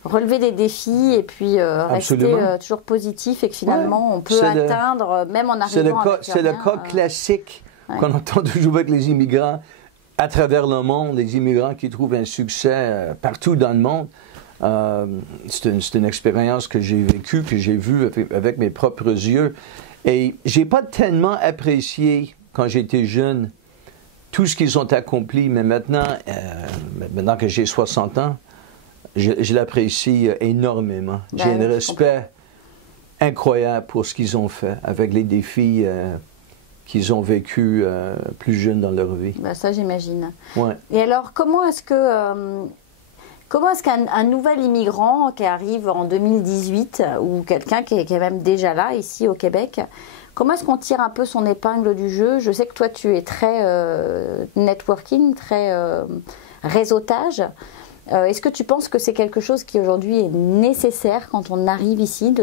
relever des défis et puis rester toujours positif et que finalement on peut atteindre, même en arrivant c'est le cas classique qu'on entend toujours avec les immigrants à travers le monde, les immigrants qui trouvent un succès partout dans le monde. C'est une expérience que j'ai vécue, que j'ai vue avec mes propres yeux. Et j'ai pas tellement apprécié, quand j'étais jeune, tout ce qu'ils ont accompli, mais maintenant que j'ai 60 ans, je l'apprécie énormément. J'ai un respect incroyable pour ce qu'ils ont fait, avec les défis qu'ils ont vécus plus jeunes dans leur vie. Ça, j'imagine. Ouais. Et alors, comment est-ce qu'un nouvel immigrant qui arrive en 2018, ou quelqu'un qui est même déjà là, ici au Québec, comment est-ce qu'on tire un peu son épingle du jeu? Je sais que toi, tu es très networking, très réseautage. Est-ce que tu penses que c'est quelque chose qui aujourd'hui est nécessaire quand on arrive ici,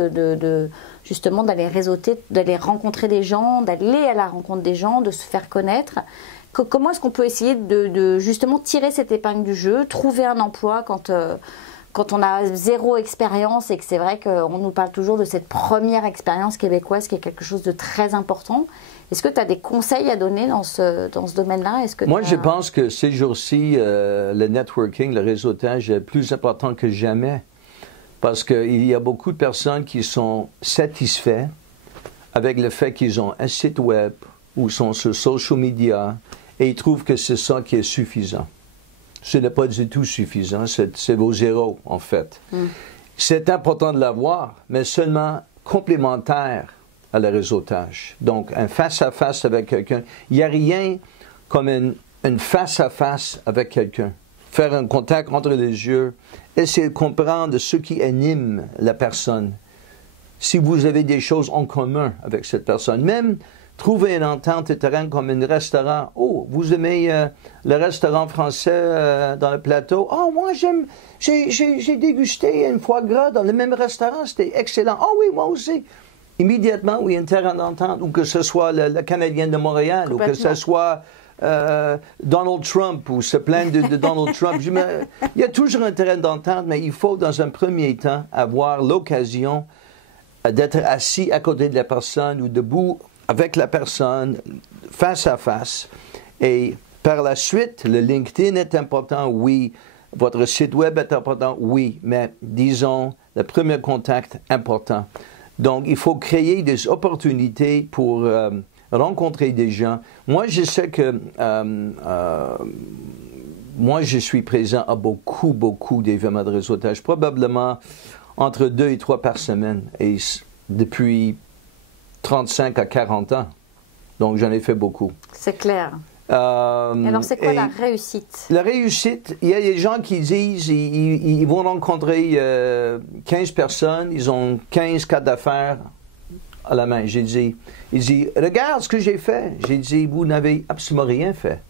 justement d'aller réseauter, d'aller rencontrer des gens, d'aller à la rencontre des gens, de se faire connaître? Comment est-ce qu'on peut essayer de justement tirer cette épingle du jeu, trouver un emploi quand on a 0 expérience et que c'est vrai qu'on nous parle toujours de cette première expérience québécoise qui est quelque chose de très important? Est-ce que tu as des conseils à donner dans ce domaine-là? Moi, je pense que ces jours-ci, le networking, le réseautage est plus important que jamais parce qu'il y a beaucoup de personnes qui sont satisfaits avec le fait qu'ils ont un site web ou sont sur social media et ils trouvent que c'est ça qui est suffisant. Ce n'est pas du tout suffisant, c'est vos zéros, en fait. C'est important de l'avoir, mais seulement complémentaire à le réseautage. Donc, un face-à-face avec quelqu'un. Il n'y a rien comme une face-à-face avec quelqu'un. Faire un contact entre les yeux, essayer de comprendre ce qui anime la personne. Si vous avez des choses en commun avec cette personne, même trouver une entente terrain comme un restaurant. Oh, vous aimez le restaurant français dans le plateau? Oh, moi j'aime, j'ai dégusté une foie gras dans le même restaurant, c'était excellent. Oh oui, moi aussi. Immédiatement, oui, un terrain d'entente, ou que ce soit le Canadien de Montréal, ou que ce soit Donald Trump, ou se plaindre de Donald Trump. Il y a toujours un terrain d'entente, mais il faut, dans un premier temps, avoir l'occasion d'être assis à côté de la personne ou debout avec la personne, face à face. Et par la suite, le LinkedIn est important, oui. Votre site web est important, oui. Mais disons, le premier contact important. Donc, il faut créer des opportunités pour rencontrer des gens. Moi, je sais que moi, je suis présent à beaucoup d'événements de réseautage, probablement entre 2 et 3 par semaine, et depuis 35 à 40 ans. Donc, j'en ai fait beaucoup. C'est clair. Alors, c'est quoi la réussite? La réussite, il y a des gens qui disent ils vont rencontrer 15 personnes, ils ont 15 cas d'affaires à la main. J'ai dit, il dit, regarde ce que j'ai fait. J'ai dit, vous n'avez absolument rien fait.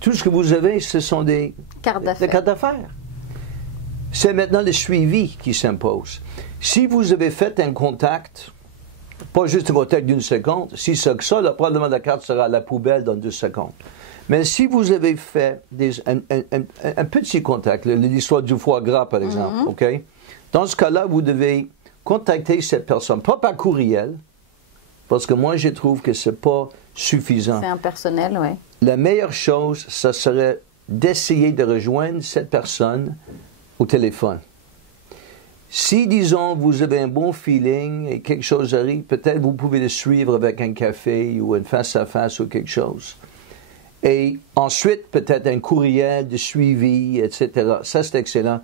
Tout ce que vous avez, ce sont des cartes d'affaires. C'est maintenant le suivi qui s'impose. Si vous avez fait un contact, pas juste un contact d'une seconde, si c'est que ça, là, probablement la carte sera à la poubelle dans 2 secondes. Mais si vous avez fait un petit contact, l'histoire du foie gras par exemple, OK? Dans ce cas-là, vous devez contacter cette personne, pas par courriel, parce que moi, je trouve que c'est pas suffisant. C'est impersonnel, oui. La meilleure chose, ça serait d'essayer de rejoindre cette personne au téléphone. Si, disons, vous avez un bon feeling et quelque chose arrive, peut-être vous pouvez le suivre avec un café ou un face-à-face ou quelque chose. Et ensuite, peut-être un courriel de suivi, etc. Ça, c'est excellent.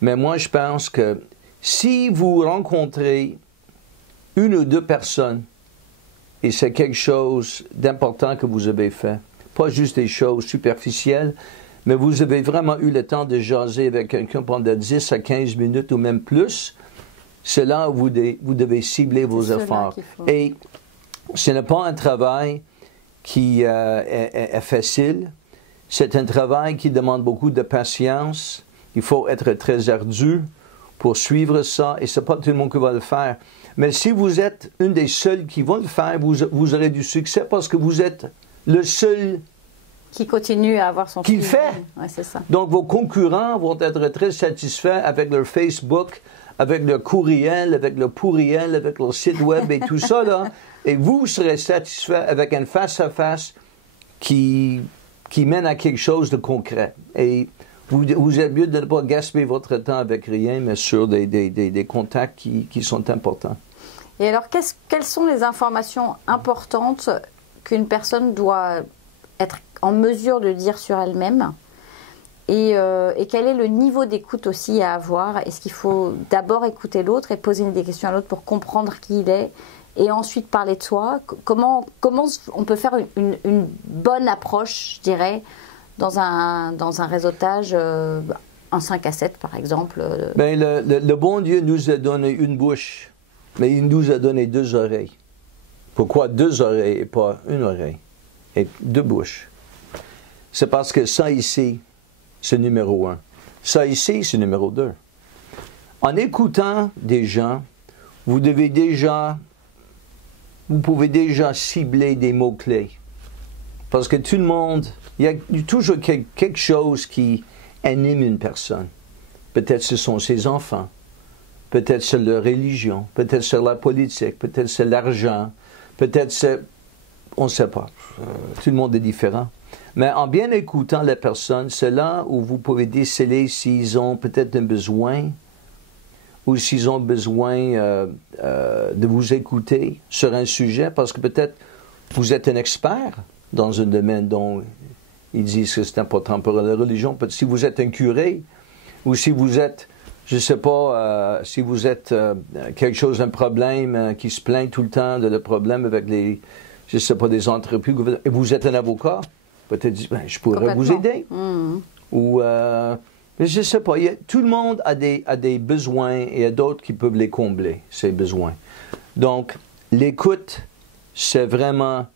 Mais moi, je pense que si vous rencontrez 1 ou 2 personnes et c'est quelque chose d'important que vous avez fait, pas juste des choses superficielles, mais vous avez vraiment eu le temps de jaser avec quelqu'un pendant 10 à 15 minutes ou même plus, c'est là où vous devez cibler vos efforts. Et ce n'est pas un travail qui est facile. C'est un travail qui demande beaucoup de patience. Il faut être très ardu pour suivre ça, et ce n'est pas tout le monde qui va le faire. Mais si vous êtes une des seules qui vont le faire, vous aurez du succès parce que vous êtes le seul qui continue à avoir son qui le fait. Ouais, c'est ça. Donc, vos concurrents vont être très satisfaits avec leur Facebook, avec leur courriel, avec leur pourriel, avec leur site web et tout ça, là. Et vous serez satisfait avec un face-à-face qui mène à quelque chose de concret. Et vous êtes mieux de ne pas gaspiller votre temps avec rien, mais sur des contacts qui sont importants. Et alors, quelles sont les informations importantes qu'une personne doit être en mesure de dire sur elle-même, et quel est le niveau d'écoute aussi à avoir? Est-ce qu'il faut d'abord écouter l'autre et poser des questions à l'autre pour comprendre qui il est, et ensuite parler de soi? Comment on peut faire une bonne approche, je dirais, dans un réseautage, un 5 à 7 par exemple? Ben, le bon Dieu nous a donné une bouche, mais il nous a donné 2 oreilles. Pourquoi 2 oreilles et pas 1 oreille? Et 2 bouches. C'est parce que ça ici, c'est numéro 1. Ça ici, c'est numéro 2. En écoutant des gens, vous pouvez déjà cibler des mots-clés. Parce que tout le monde, il y a toujours quelque chose qui anime une personne. Peut-être ce sont ses enfants, peut-être c'est leur religion, peut-être c'est la politique, peut-être c'est l'argent, peut-être c'est... On ne sait pas. Tout le monde est différent. Mais en bien écoutant les personnes, c'est là où vous pouvez déceler s'ils ont peut-être un besoin ou s'ils ont besoin de vous écouter sur un sujet, parce que peut-être vous êtes un expert dans un domaine dont ils disent que c'est important pour la religion. Peut-être si vous êtes un curé ou si vous êtes, je ne sais pas, si vous êtes quelque chose, un problème qui se plaint tout le temps de le problème avec les... je ne sais pas, des entreprises, et vous êtes un avocat, peut-être, ben, je pourrais vous aider. Ou, je ne sais pas, tout le monde a des besoins et il y a d'autres qui peuvent les combler, ces besoins. Donc, l'écoute, c'est vraiment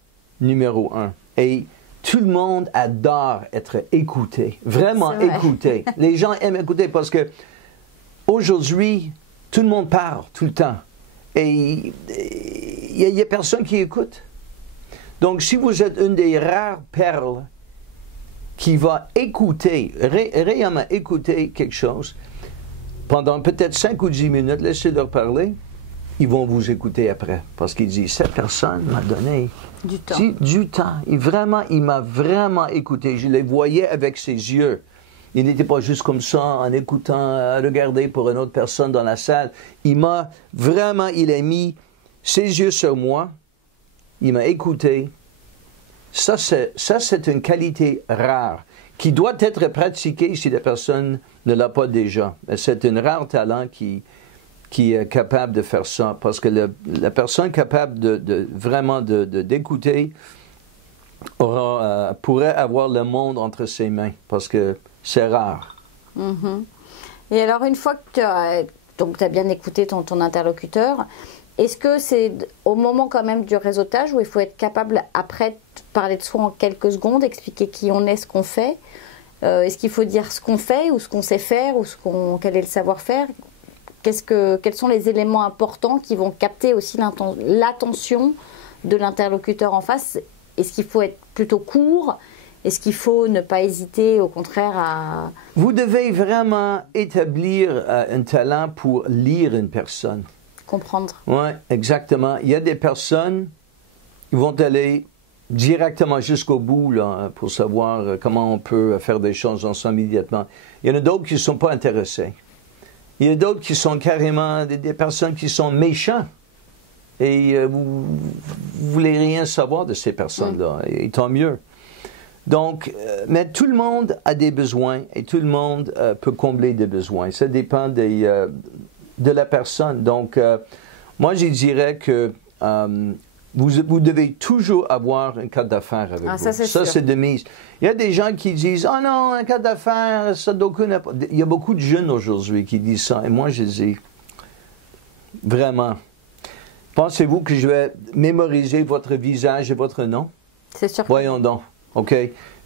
numéro 1. Et tout le monde adore être écouté, vraiment écouté. Les gens aiment écouter parce que aujourd'hui, tout le monde parle tout le temps. Et il n'y a personne qui écoute. Donc, si vous êtes une des rares perles qui va écouter, réellement écouter quelque chose, pendant peut-être 5 ou 10 minutes, laissez-leur parler, ils vont vous écouter après. Parce qu'ils disent, cette personne m'a donné du temps. Il m'a vraiment écouté. Je les voyais avec ses yeux. Il n'était pas juste comme ça, en écoutant, regarder pour une autre personne dans la salle. Il a mis ses yeux sur moi. Il m'a écouté. Ça, c'est une qualité rare qui doit être pratiquée si la personne ne l'a pas déjà. C'est un rare talent qui est capable de faire ça. Parce que la personne capable d'écouter, pourrait avoir le monde entre ses mains, parce que c'est rare. Et alors, une fois que tu as bien écouté ton interlocuteur, est-ce que c'est au moment quand même du réseautage où il faut être capable, après, de parler de soi en quelques secondes, expliquer qui on est, ce qu'on fait? Est-ce qu'il faut dire ce qu'on fait ou ce qu'on sait faire ou quel est le savoir-faire? Quels sont les éléments importants qui vont capter aussi l'attention de l'interlocuteur en face? Est-ce qu'il faut être plutôt court? Est-ce qu'il faut ne pas hésiter, au contraire, à... Vous devez vraiment établir un talent pour lire une personne. Comprendre. Oui, exactement. Il y a des personnes qui vont aller directement jusqu'au bout là, pour savoir comment on peut faire des choses ensemble immédiatement. Il y en a d'autres qui ne sont pas intéressés. Il y a d'autres qui sont carrément des personnes qui sont méchantes. Et vous ne voulez rien savoir de ces personnes-là. Et tant mieux. Donc, mais tout le monde a des besoins et tout le monde peut combler des besoins. Ça dépend de la personne. Donc, moi, je dirais que vous devez toujours avoir un cadre d'affaires avec vous. Ça, c'est de mise. Il y a des gens qui disent « Oh non, un cadre d'affaires, ça d'aucun pas. » Il y a beaucoup de jeunes aujourd'hui qui disent ça. Et moi, je dis vraiment, pensez-vous que je vais mémoriser votre visage et votre nom? C'est sûr. Voyons donc. OK?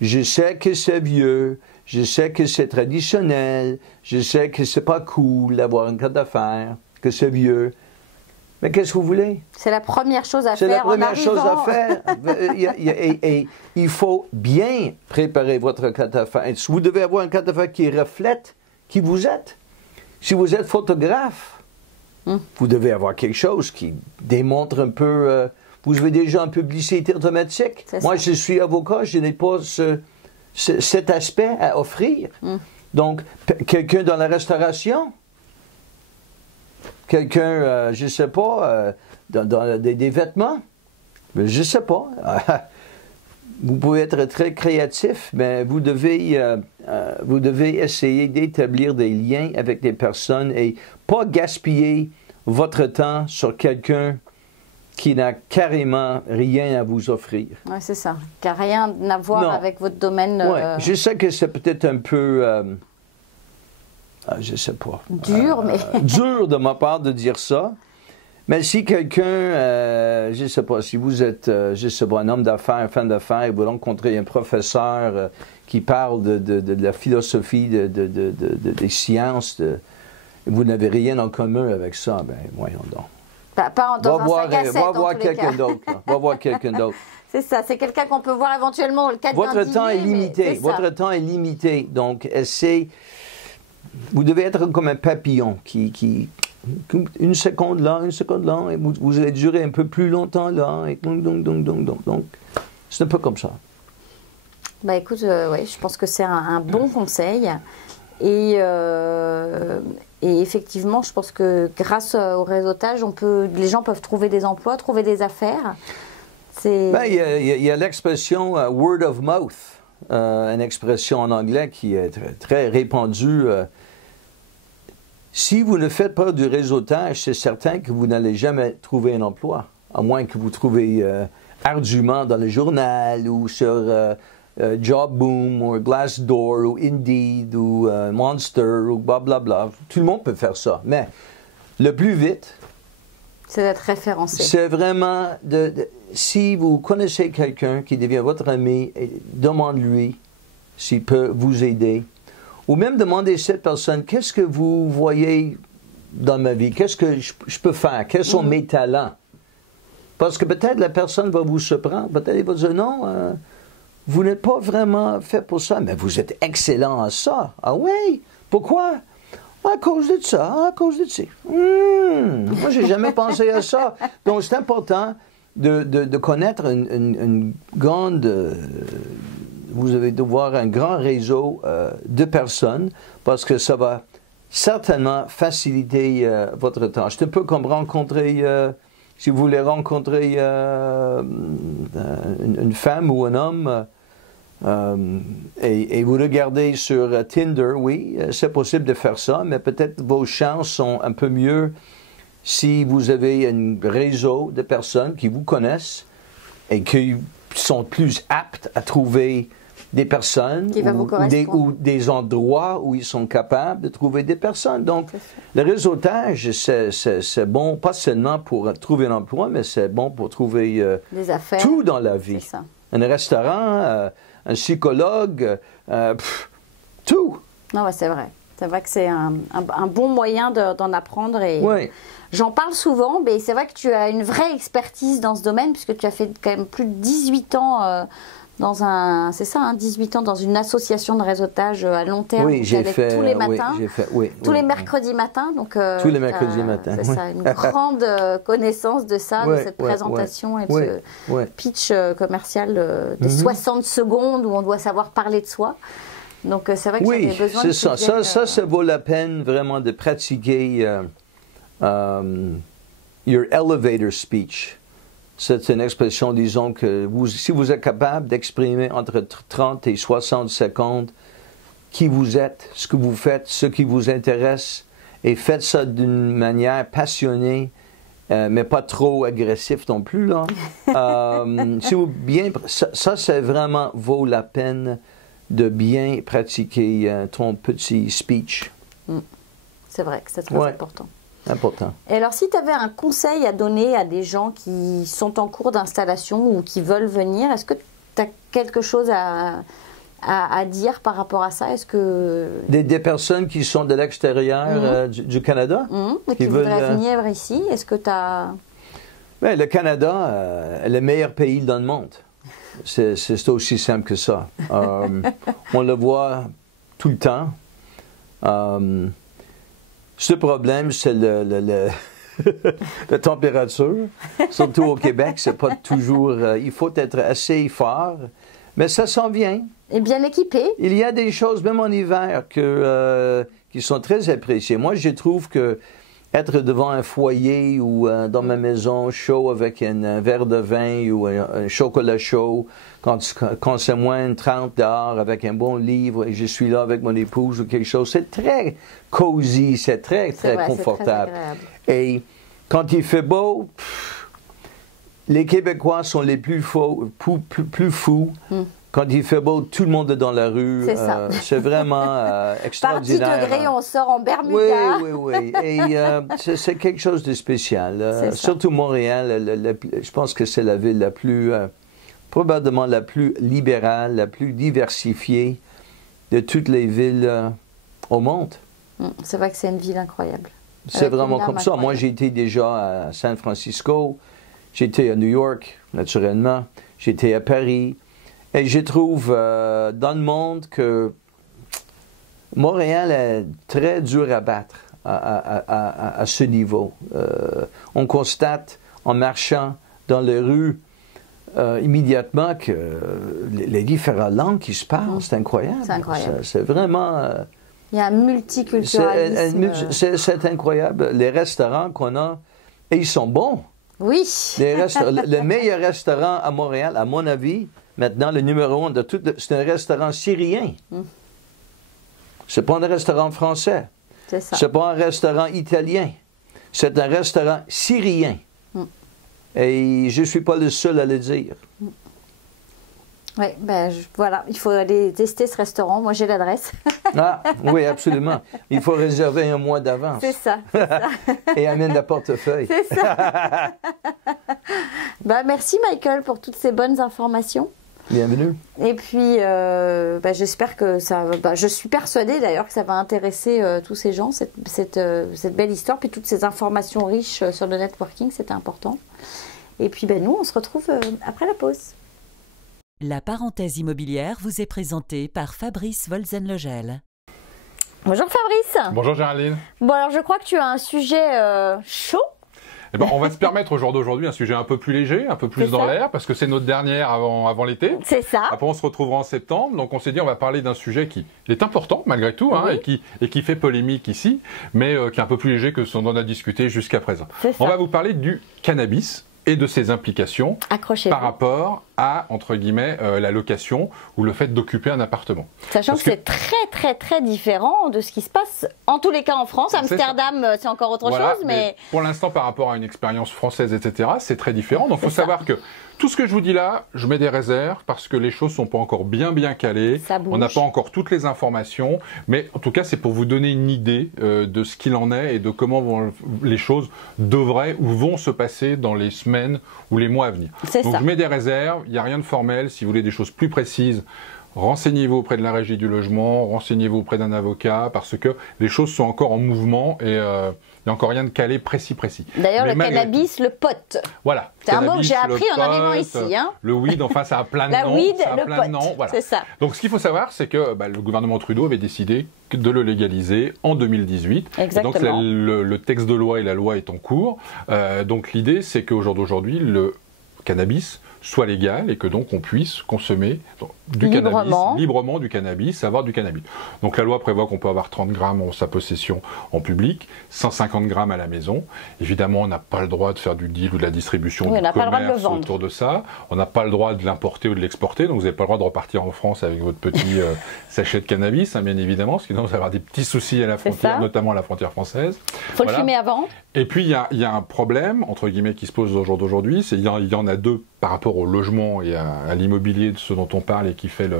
Je sais que c'est vieux, je sais que c'est traditionnel, je sais que c'est pas cool d'avoir un cadre d'affaires, que c'est vieux. Mais qu'est-ce que vous voulez? C'est la première chose à faire. C'est la première chose à faire. Et il faut bien préparer votre cadre d'affaires. Vous devez avoir un cadre d'affaires qui reflète qui vous êtes. Si vous êtes photographe, vous devez avoir quelque chose qui démontre un peu... vous avez déjà une publicité automatique. Moi, je suis avocat, je n'ai pas cet aspect à offrir. Donc, quelqu'un dans la restauration, quelqu'un, je ne sais pas, dans des vêtements, je ne sais pas. Vous pouvez être très créatif, mais vous devez essayer d'établir des liens avec des personnes et pas gaspiller votre temps sur quelqu'un qui n'a carrément rien à vous offrir. Oui, c'est ça. Qui n'a rien à voir avec votre domaine. Je sais que c'est peut-être un peu, je ne sais pas. Dur, mais... dur de ma part de dire ça. Mais si quelqu'un, je ne sais pas, si vous êtes, je ne sais pas, un homme d'affaires, un fan d'affaires, et vous rencontrez un professeur qui parle de la philosophie, des sciences, vous n'avez rien en commun avec ça, ben voyons donc. Pas dans un 5 à 7, va voir quelqu'un d'autre. Va voir quelqu'un d'autre. C'est ça, c'est quelqu'un qu'on peut voir éventuellement le 4 Votre temps est limité. Votre temps est limité. Donc, vous devez être comme un papillon qui une seconde là, et vous allez durer un peu plus longtemps là, et donc, c'est un peu comme ça. Bah écoute, ouais, je pense que c'est un bon conseil. Et effectivement, je pense que grâce au réseautage, les gens peuvent trouver des emplois, trouver des affaires. Il y a l'expression word of mouth, une expression en anglais qui est très, très répandue. Si vous ne faites pas du réseautage, c'est certain que vous n'allez jamais trouver un emploi, à moins que vous trouviez ardument dans le journal ou sur... Job Boom, ou Glassdoor, ou Indeed, ou Monster, ou blablabla. Tout le monde peut faire ça. Mais le plus vite, c'est d'être référencé. C'est vraiment si vous connaissez quelqu'un qui devient votre ami, demande-lui s'il peut vous aider. Ou même demandez à cette personne, qu'est-ce que vous voyez dans ma vie? Qu'est-ce que je peux faire? Quels sont mes talents? Parce que peut-être la personne va vous surprendre. Peut-être elle va dire non. Vous n'êtes pas vraiment fait pour ça, mais vous êtes excellent à ça. Ah oui? Pourquoi? À cause de ça, à cause de ça. Moi, j'ai jamais pensé à ça. Donc, c'est important de connaître une grande... vous allez devoir un grand réseau de personnes parce que ça va certainement faciliter votre tâche. C'est un peu comme rencontrer... si vous voulez rencontrer une femme ou un homme et vous regardez sur Tinder, oui, c'est possible de faire ça, mais peut-être vos chances sont un peu mieux si vous avez un réseau de personnes qui vous connaissent et qui sont plus aptes à trouver des personnes ou des endroits où ils sont capables de trouver des personnes. Donc, le réseautage, c'est bon, pas seulement pour trouver un emploi, mais c'est bon pour trouver des affaires, tout dans la vie. Un restaurant, un psychologue, tout. Non, c'est vrai. C'est vrai que c'est un bon moyen d'en apprendre. Et j'en parle souvent, mais c'est vrai que tu as une vraie expertise dans ce domaine, puisque tu as fait quand même plus de 18 ans... c'est ça, 18 ans dans une association de réseautage à long terme. Oui, j'ai fait tous les matins, tous les mercredis matins. Donc, tous les mercredis matins. C'est ça, une grande connaissance de ça, de cette présentation et de ce pitch commercial des 60 secondes où on doit savoir parler de soi. Donc, c'est vrai que j'avais besoin de ça. Ça vaut la peine vraiment de pratiquer your elevator speech. C'est une expression, disons, que si vous êtes capable d'exprimer entre 30 et 60 secondes qui vous êtes, ce que vous faites, ce qui vous intéresse, et faites ça d'une manière passionnée, mais pas trop agressif non plus, là. Ça, c'est vraiment vaut la peine de bien pratiquer ton petit speech. C'est vrai que c'est très important. Important. Et alors, si tu avais un conseil à donner à des gens qui sont en cours d'installation ou qui veulent venir, est-ce que tu as quelque chose à dire par rapport à ça? Est-ce que... Des personnes qui sont de l'extérieur du Canada? Qui voudraient venir ici, est-ce que tu as... Bien, le Canada est le meilleur pays dans le monde. C'est aussi simple que ça. On le voit tout le temps. Ce problème, c'est la température. Surtout au Québec, c'est pas toujours... il faut être assez fort, mais ça s'en vient. Et bien équipé. Il y a des choses, même en hiver, qui sont très appréciées. Moi, je trouve que être devant un foyer ou dans ma maison chaud avec un verre de vin ou un chocolat chaud, quand c'est moins de 30 dehors avec un bon livre et je suis là avec mon épouse ou quelque chose, c'est très cosy, c'est très confortable. Et quand il fait beau, les Québécois sont les plus fous. Quand il fait beau, tout le monde est dans la rue. C'est vraiment extraordinaire. Par 10 degrés, on sort en Bermuda. Oui. Et c'est quelque chose de spécial. Surtout Montréal, je pense que c'est la ville la plus, probablement la plus libérale, la plus diversifiée de toutes les villes au monde. C'est vrai que c'est une ville incroyable. C'est vraiment comme ça. Moi, j'ai été déjà à San Francisco, j'étais à New York, naturellement, j'étais à Paris. Et je trouve dans le monde que Montréal est très dur à battre à ce niveau. On constate en marchant dans les rues immédiatement que les différentes langues qui se parlent, c'est incroyable. C'est incroyable. C'est vraiment... il y a un multiculturalisme. C'est incroyable. Les restaurants qu'on a, et ils sont bons. Oui. Le meilleur restaurant à Montréal, à mon avis... Maintenant, le numéro 1 de tout, c'est un restaurant syrien. C'est pas un restaurant français. C'est ça. C'est pas un restaurant italien. C'est un restaurant syrien. Et je suis pas le seul à le dire. Oui, voilà, il faut aller tester ce restaurant. Moi, j'ai l'adresse. Oui, absolument. Il faut réserver un mois d'avance. C'est ça. Et amène le portefeuille. C'est ça. Merci, Michael, pour toutes ces bonnes informations. Bienvenue. Et puis, j'espère que ça... je suis persuadée, d'ailleurs, que ça va intéresser tous ces gens, cette belle histoire, puis toutes ces informations riches sur le networking, c'était important. Et puis, nous, on se retrouve après la pause. La parenthèse immobilière vous est présentée par Fabrice Wolzenlegel. Bonjour Fabrice. Bonjour Géraldine. Bon, alors je crois que tu as un sujet chaud. Eh ben, on va se permettre au jour d'aujourd'hui un sujet un peu plus léger, un peu plus dans l'air, parce que c'est notre dernière avant l'été. C'est ça. Après, on se retrouvera en septembre. Donc, on s'est dit, on va parler d'un sujet qui est important, malgré tout, et qui fait polémique ici, mais qui est un peu plus léger que ce dont on a discuté jusqu'à présent. On va vous parler du cannabis et de ses implications par rapport à, entre guillemets, la location ou le fait d'occuper un appartement. Sachant que c'est très, très, très différent de ce qui se passe, en tous les cas en France. Amsterdam, c'est encore autre chose, mais... Pour l'instant, par rapport à une expérience française, etc., c'est très différent. Donc, il faut savoir que tout ce que je vous dis là, je mets des réserves parce que les choses sont pas encore bien calées. On n'a pas encore toutes les informations, mais en tout cas, c'est pour vous donner une idée de ce qu'il en est et de comment les choses devraient ou vont se passer dans les semaines ou les mois à venir. Donc, je mets des réserves. Il n'y a rien de formel. Si vous voulez des choses plus précises, renseignez-vous auprès de la Régie du logement, renseignez-vous auprès d'un avocat, parce que les choses sont encore en mouvement et il n'y a encore rien de calé précis. D'ailleurs, le cannabis, le pot. Voilà. C'est un mot que j'ai appris en arrivant ici. Hein. Le weed, enfin, ça a plein de noms. La weed, ça a le plein pot. De noms, voilà. C'est ça. Donc, ce qu'il faut savoir, c'est que le gouvernement Trudeau avait décidé de le légaliser en 2018. Exactement. Et donc, le texte de loi et la loi est en cours. Donc, l'idée, c'est qu'au jour d'aujourd'hui, le cannabis soit légal et que donc on puisse consommer librement du cannabis, avoir du cannabis. Donc la loi prévoit qu'on peut avoir 30 grammes en sa possession en public, 150 grammes à la maison. Évidemment, on n'a pas le droit de faire du deal ou de la distribution du commerce autour de ça. On n'a pas le droit de l'importer ou de l'exporter, donc vous n'avez pas le droit de repartir en France avec votre petit sachet de cannabis, hein, bien évidemment, parce que sinon vous allez avoir des petits soucis à la frontière, notamment à la frontière française. Il faut le fumer avant. Et puis il y a un problème, entre guillemets, qui se pose au jour d'aujourd'hui, c'est qu'il y en a deux par rapport au logement et à l'immobilier, de ce dont on parle et qui fait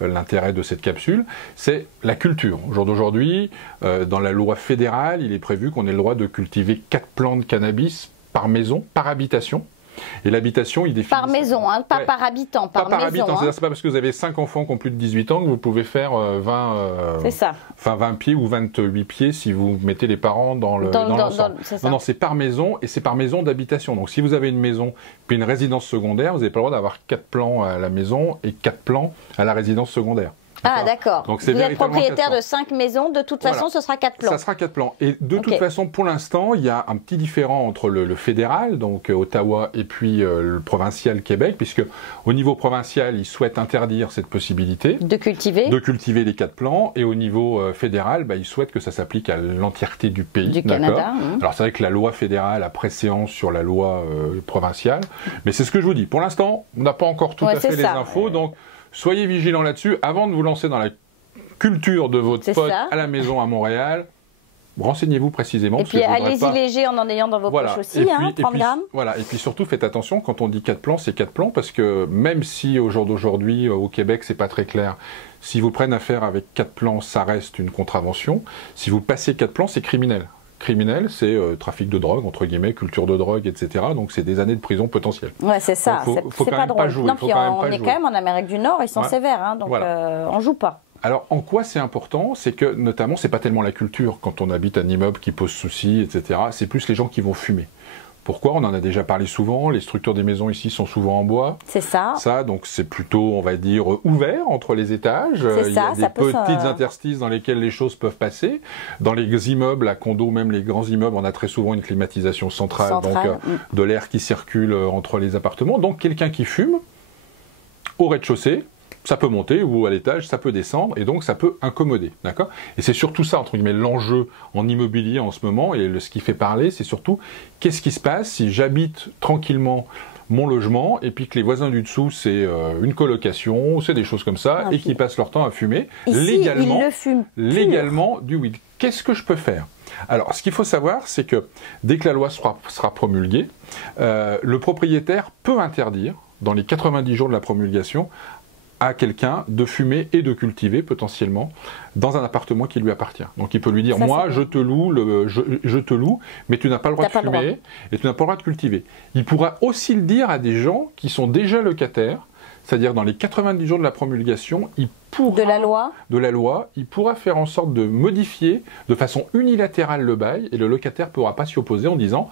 l'intérêt de cette capsule, c'est la culture. Au jour d'aujourd'hui, dans la loi fédérale, il est prévu qu'on ait le droit de cultiver 4 plants de cannabis par maison, par habitation. Et l'habitation, il définit... Par maison, hein, pas par habitant, par maison. Habitant, c'est pas parce que vous avez 5 enfants qui ont plus de 18 ans que vous pouvez faire 20 pieds ou 28 pieds si vous mettez les parents dans l'ensemble. Non, c'est par maison et c'est par maison d'habitation. Donc si vous avez une maison puis une résidence secondaire, vous n'avez pas le droit d'avoir 4 plans à la maison et 4 plans à la résidence secondaire. Ah d'accord. Donc vous êtes propriétaire de 5 maisons, de toute façon ce sera 4 plans. Ça sera 4 plans. Et de toute façon, pour l'instant, il y a un petit différent entre le fédéral, donc Ottawa, et puis le provincial Québec, puisque au niveau provincial, ils souhaitent interdire cette possibilité de cultiver les 4 plans, et au niveau fédéral, ils souhaitent que ça s'applique à l'entièreté du pays. Du Canada. Alors c'est vrai que la loi fédérale a préséance sur la loi provinciale, mais c'est ce que je vous dis. Pour l'instant, on n'a pas encore tout à fait les infos, donc soyez vigilants là-dessus. Avant de vous lancer dans la culture de votre pote à la maison à Montréal, renseignez-vous précisément. Et puis allez-y léger en ayant dans vos poches aussi, 30 grammes. Voilà, et puis surtout faites attention, quand on dit 4 plans, c'est 4 plans, parce que même si au jour d'aujourd'hui, au Québec, c'est pas très clair, si vous prenez affaire avec 4 plans, ça reste une contravention. Si vous passez 4 plans, c'est criminel. Criminel, c'est trafic de drogue, entre guillemets, culture de drogue, etc. Donc c'est des années de prison potentielles. Ouais, c'est ça. Faut pas drôle. Non, puis on est quand même en Amérique du Nord, ils sont sévères, hein, donc on joue pas. Alors, en quoi c'est important? C'est que, notamment, c'est pas tellement la culture, quand on habite un immeuble qui pose souci, etc. C'est plus les gens qui vont fumer. Pourquoi? On en a déjà parlé souvent, les structures des maisons ici sont souvent en bois. C'est ça. Donc c'est plutôt, on va dire, ouvert entre les étages. Il y a des petites interstices dans lesquelles les choses peuvent passer. Dans les immeubles à condos, même les grands immeubles, on a très souvent une climatisation centrale. Donc de l'air qui circule entre les appartements. Donc quelqu'un qui fume, au rez-de-chaussée, ça peut monter, ou à l'étage, ça peut descendre, et donc ça peut incommoder, d'accord? Et c'est surtout ça, entre guillemets, l'enjeu en immobilier en ce moment, et ce qui fait parler, c'est surtout, qu'est-ce qui se passe si j'habite tranquillement mon logement, et puis que les voisins du dessous, c'est une colocation, c'est des choses comme ça, et qui passent leur temps à fumer, ici, légalement du weed. Qu'est-ce que je peux faire? Alors, ce qu'il faut savoir, c'est que dès que la loi sera promulguée, le propriétaire peut interdire, dans les 90 jours de la promulgation, à quelqu'un de fumer et de cultiver potentiellement dans un appartement qui lui appartient. Donc il peut lui dire, moi je te loue, mais tu n'as pas le droit de fumer et tu n'as pas le droit de cultiver. Il pourra aussi le dire à des gens qui sont déjà locataires, c'est-à-dire dans les 90 jours de la promulgation, de la loi, il pourra faire en sorte de modifier de façon unilatérale le bail, et le locataire ne pourra pas s'y opposer en disant,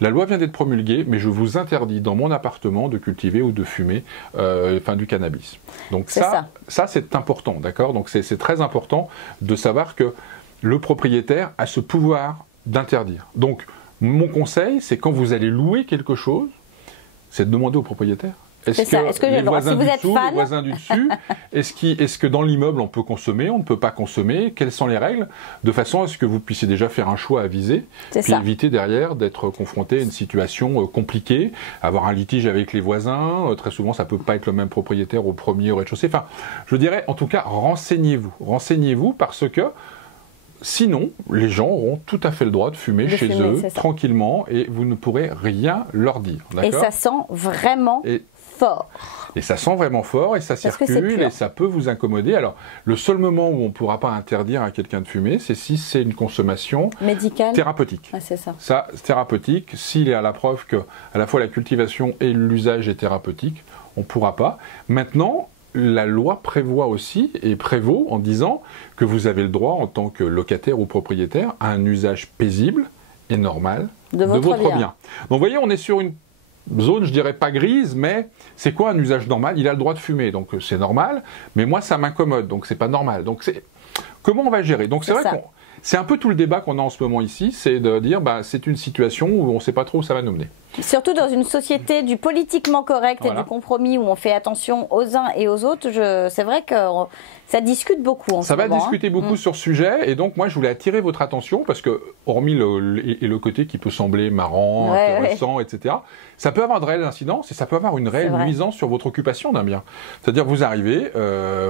la loi vient d'être promulguée, mais je vous interdis dans mon appartement de cultiver ou de fumer du cannabis. Donc ça c'est important, d'accord? Donc c'est très important de savoir que le propriétaire a ce pouvoir d'interdire. Donc mon conseil, c'est quand vous allez louer quelque chose, c'est de demander au propriétaire. Est-ce que les voisins du dessus, est-ce que dans l'immeuble on peut consommer, on ne peut pas consommer, quelles sont les règles, de façon à ce que vous puissiez déjà faire un choix avisé, puis éviter derrière d'être confronté à une situation compliquée, avoir un litige avec les voisins, très souvent ça peut pas être le même propriétaire au premier, au rez-de-chaussée. Enfin, je dirais en tout cas, renseignez-vous parce que sinon, les gens auront tout à fait le droit de fumer chez eux, tranquillement, et vous ne pourrez rien leur dire. Et ça sent vraiment fort. Et ça sent vraiment fort, et ça circule, et ça peut vous incommoder. Alors, le seul moment où on ne pourra pas interdire à quelqu'un de fumer, c'est si c'est une consommation médicale, thérapeutique. Ah, c'est ça. Ça, thérapeutique, s'il est à la preuve que à la fois la cultivation et l'usage est thérapeutique, on ne pourra pas. Maintenant, la loi prévoit aussi, et prévaut en disant que vous avez le droit, en tant que locataire ou propriétaire, à un usage paisible et normal de votre bien. Donc, vous voyez, on est sur une zone, je dirais pas grise, mais c'est quoi un usage normal? Il a le droit de fumer, donc c'est normal, mais moi ça m'incommode, donc c'est pas normal. Donc comment on va gérer? Donc c'est vrai que c'est un peu tout le débat qu'on a en ce moment ici, c'est de dire c'est une situation où on ne sait pas trop où ça va nous mener. Surtout dans une société du politiquement correct et du compromis où on fait attention aux uns et aux autres, c'est vrai que ça discute beaucoup en ce moment. Ça va discuter beaucoup sur ce sujet, et donc moi je voulais attirer votre attention parce que, hormis le côté qui peut sembler marrant, intéressant, etc., ça peut avoir de réelles incidences et ça peut avoir une réelle nuisance sur votre occupation d'un bien. C'est-à-dire vous arrivez,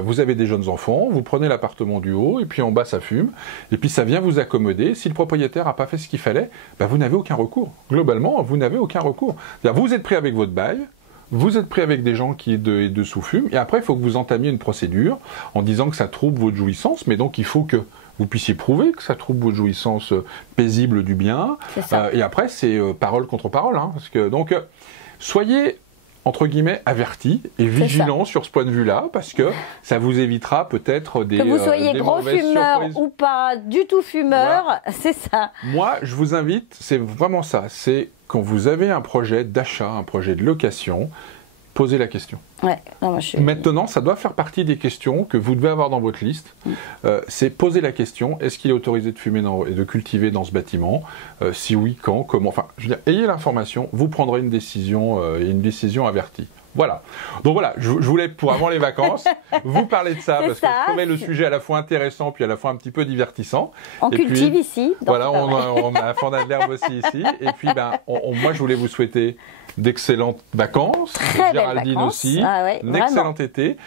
vous avez des jeunes enfants, vous prenez l'appartement du haut et puis en bas ça fume, et puis ça vient vous accommoder. Si le propriétaire n'a pas fait ce qu'il fallait, vous n'avez aucun recours. Globalement, vous n'avez aucun recours. C'est-à-dire vous êtes pris avec votre bail, vous êtes pris avec des gens qui dessous fument, et après il faut que vous entamiez une procédure en disant que ça trouble votre jouissance, mais donc il faut que vous puissiez prouver que ça trouble votre jouissance paisible du bien. Et après, c'est parole contre parole. Parce que, donc, soyez, entre guillemets, avertis et vigilants sur ce point de vue-là, parce que ça vous évitera peut-être des que vous soyez gros fumeur ou pas du tout fumeur, c'est ça. Moi, je vous invite, c'est vraiment ça, c'est quand vous avez un projet d'achat, un projet de location, posez la question. Maintenant, ça doit faire partie des questions que vous devez avoir dans votre liste. C'est poser la question, est-ce qu'il est autorisé de fumer et de cultiver dans ce bâtiment? Si oui, quand, comment? Enfin, je veux dire, ayez l'information, vous prendrez une décision et une décision avertie. Voilà. Donc voilà, je voulais, pour avant les vacances, vous parler de ça, parce que je trouvais le sujet à la fois intéressant, puis à la fois un petit peu divertissant. On cultive ici. Voilà, on a un fondin de l'herbe aussi ici. Et puis, moi, je voulais vous souhaiter d'excellentes vacances. Géraldine aussi. Un excellent été.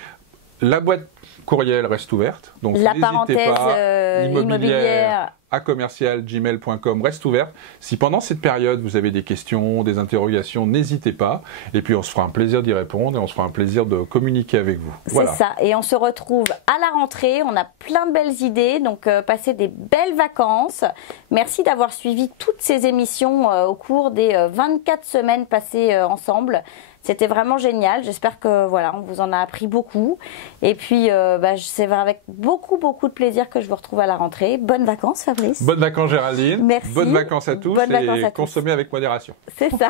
La boîte courriel reste ouverte. Donc, la n'hésitez pas. Immobilière @commercial@gmail.com reste ouverte. Si pendant cette période vous avez des questions, des interrogations, n'hésitez pas. Et puis on se fera un plaisir d'y répondre et on se fera un plaisir de communiquer avec vous. Voilà. C'est ça. Et on se retrouve à la rentrée. On a plein de belles idées. Donc passez des belles vacances. Merci d'avoir suivi toutes ces émissions au cours des 24 semaines passées ensemble. C'était vraiment génial. J'espère que on vous en a appris beaucoup. Et puis, c'est avec beaucoup de plaisir que je vous retrouve à la rentrée. Bonnes vacances, Fabrice. Bonnes vacances, Géraldine. Merci. Bonnes vacances à tous. Consommez avec modération. C'est ça.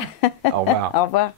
Au revoir. Au revoir.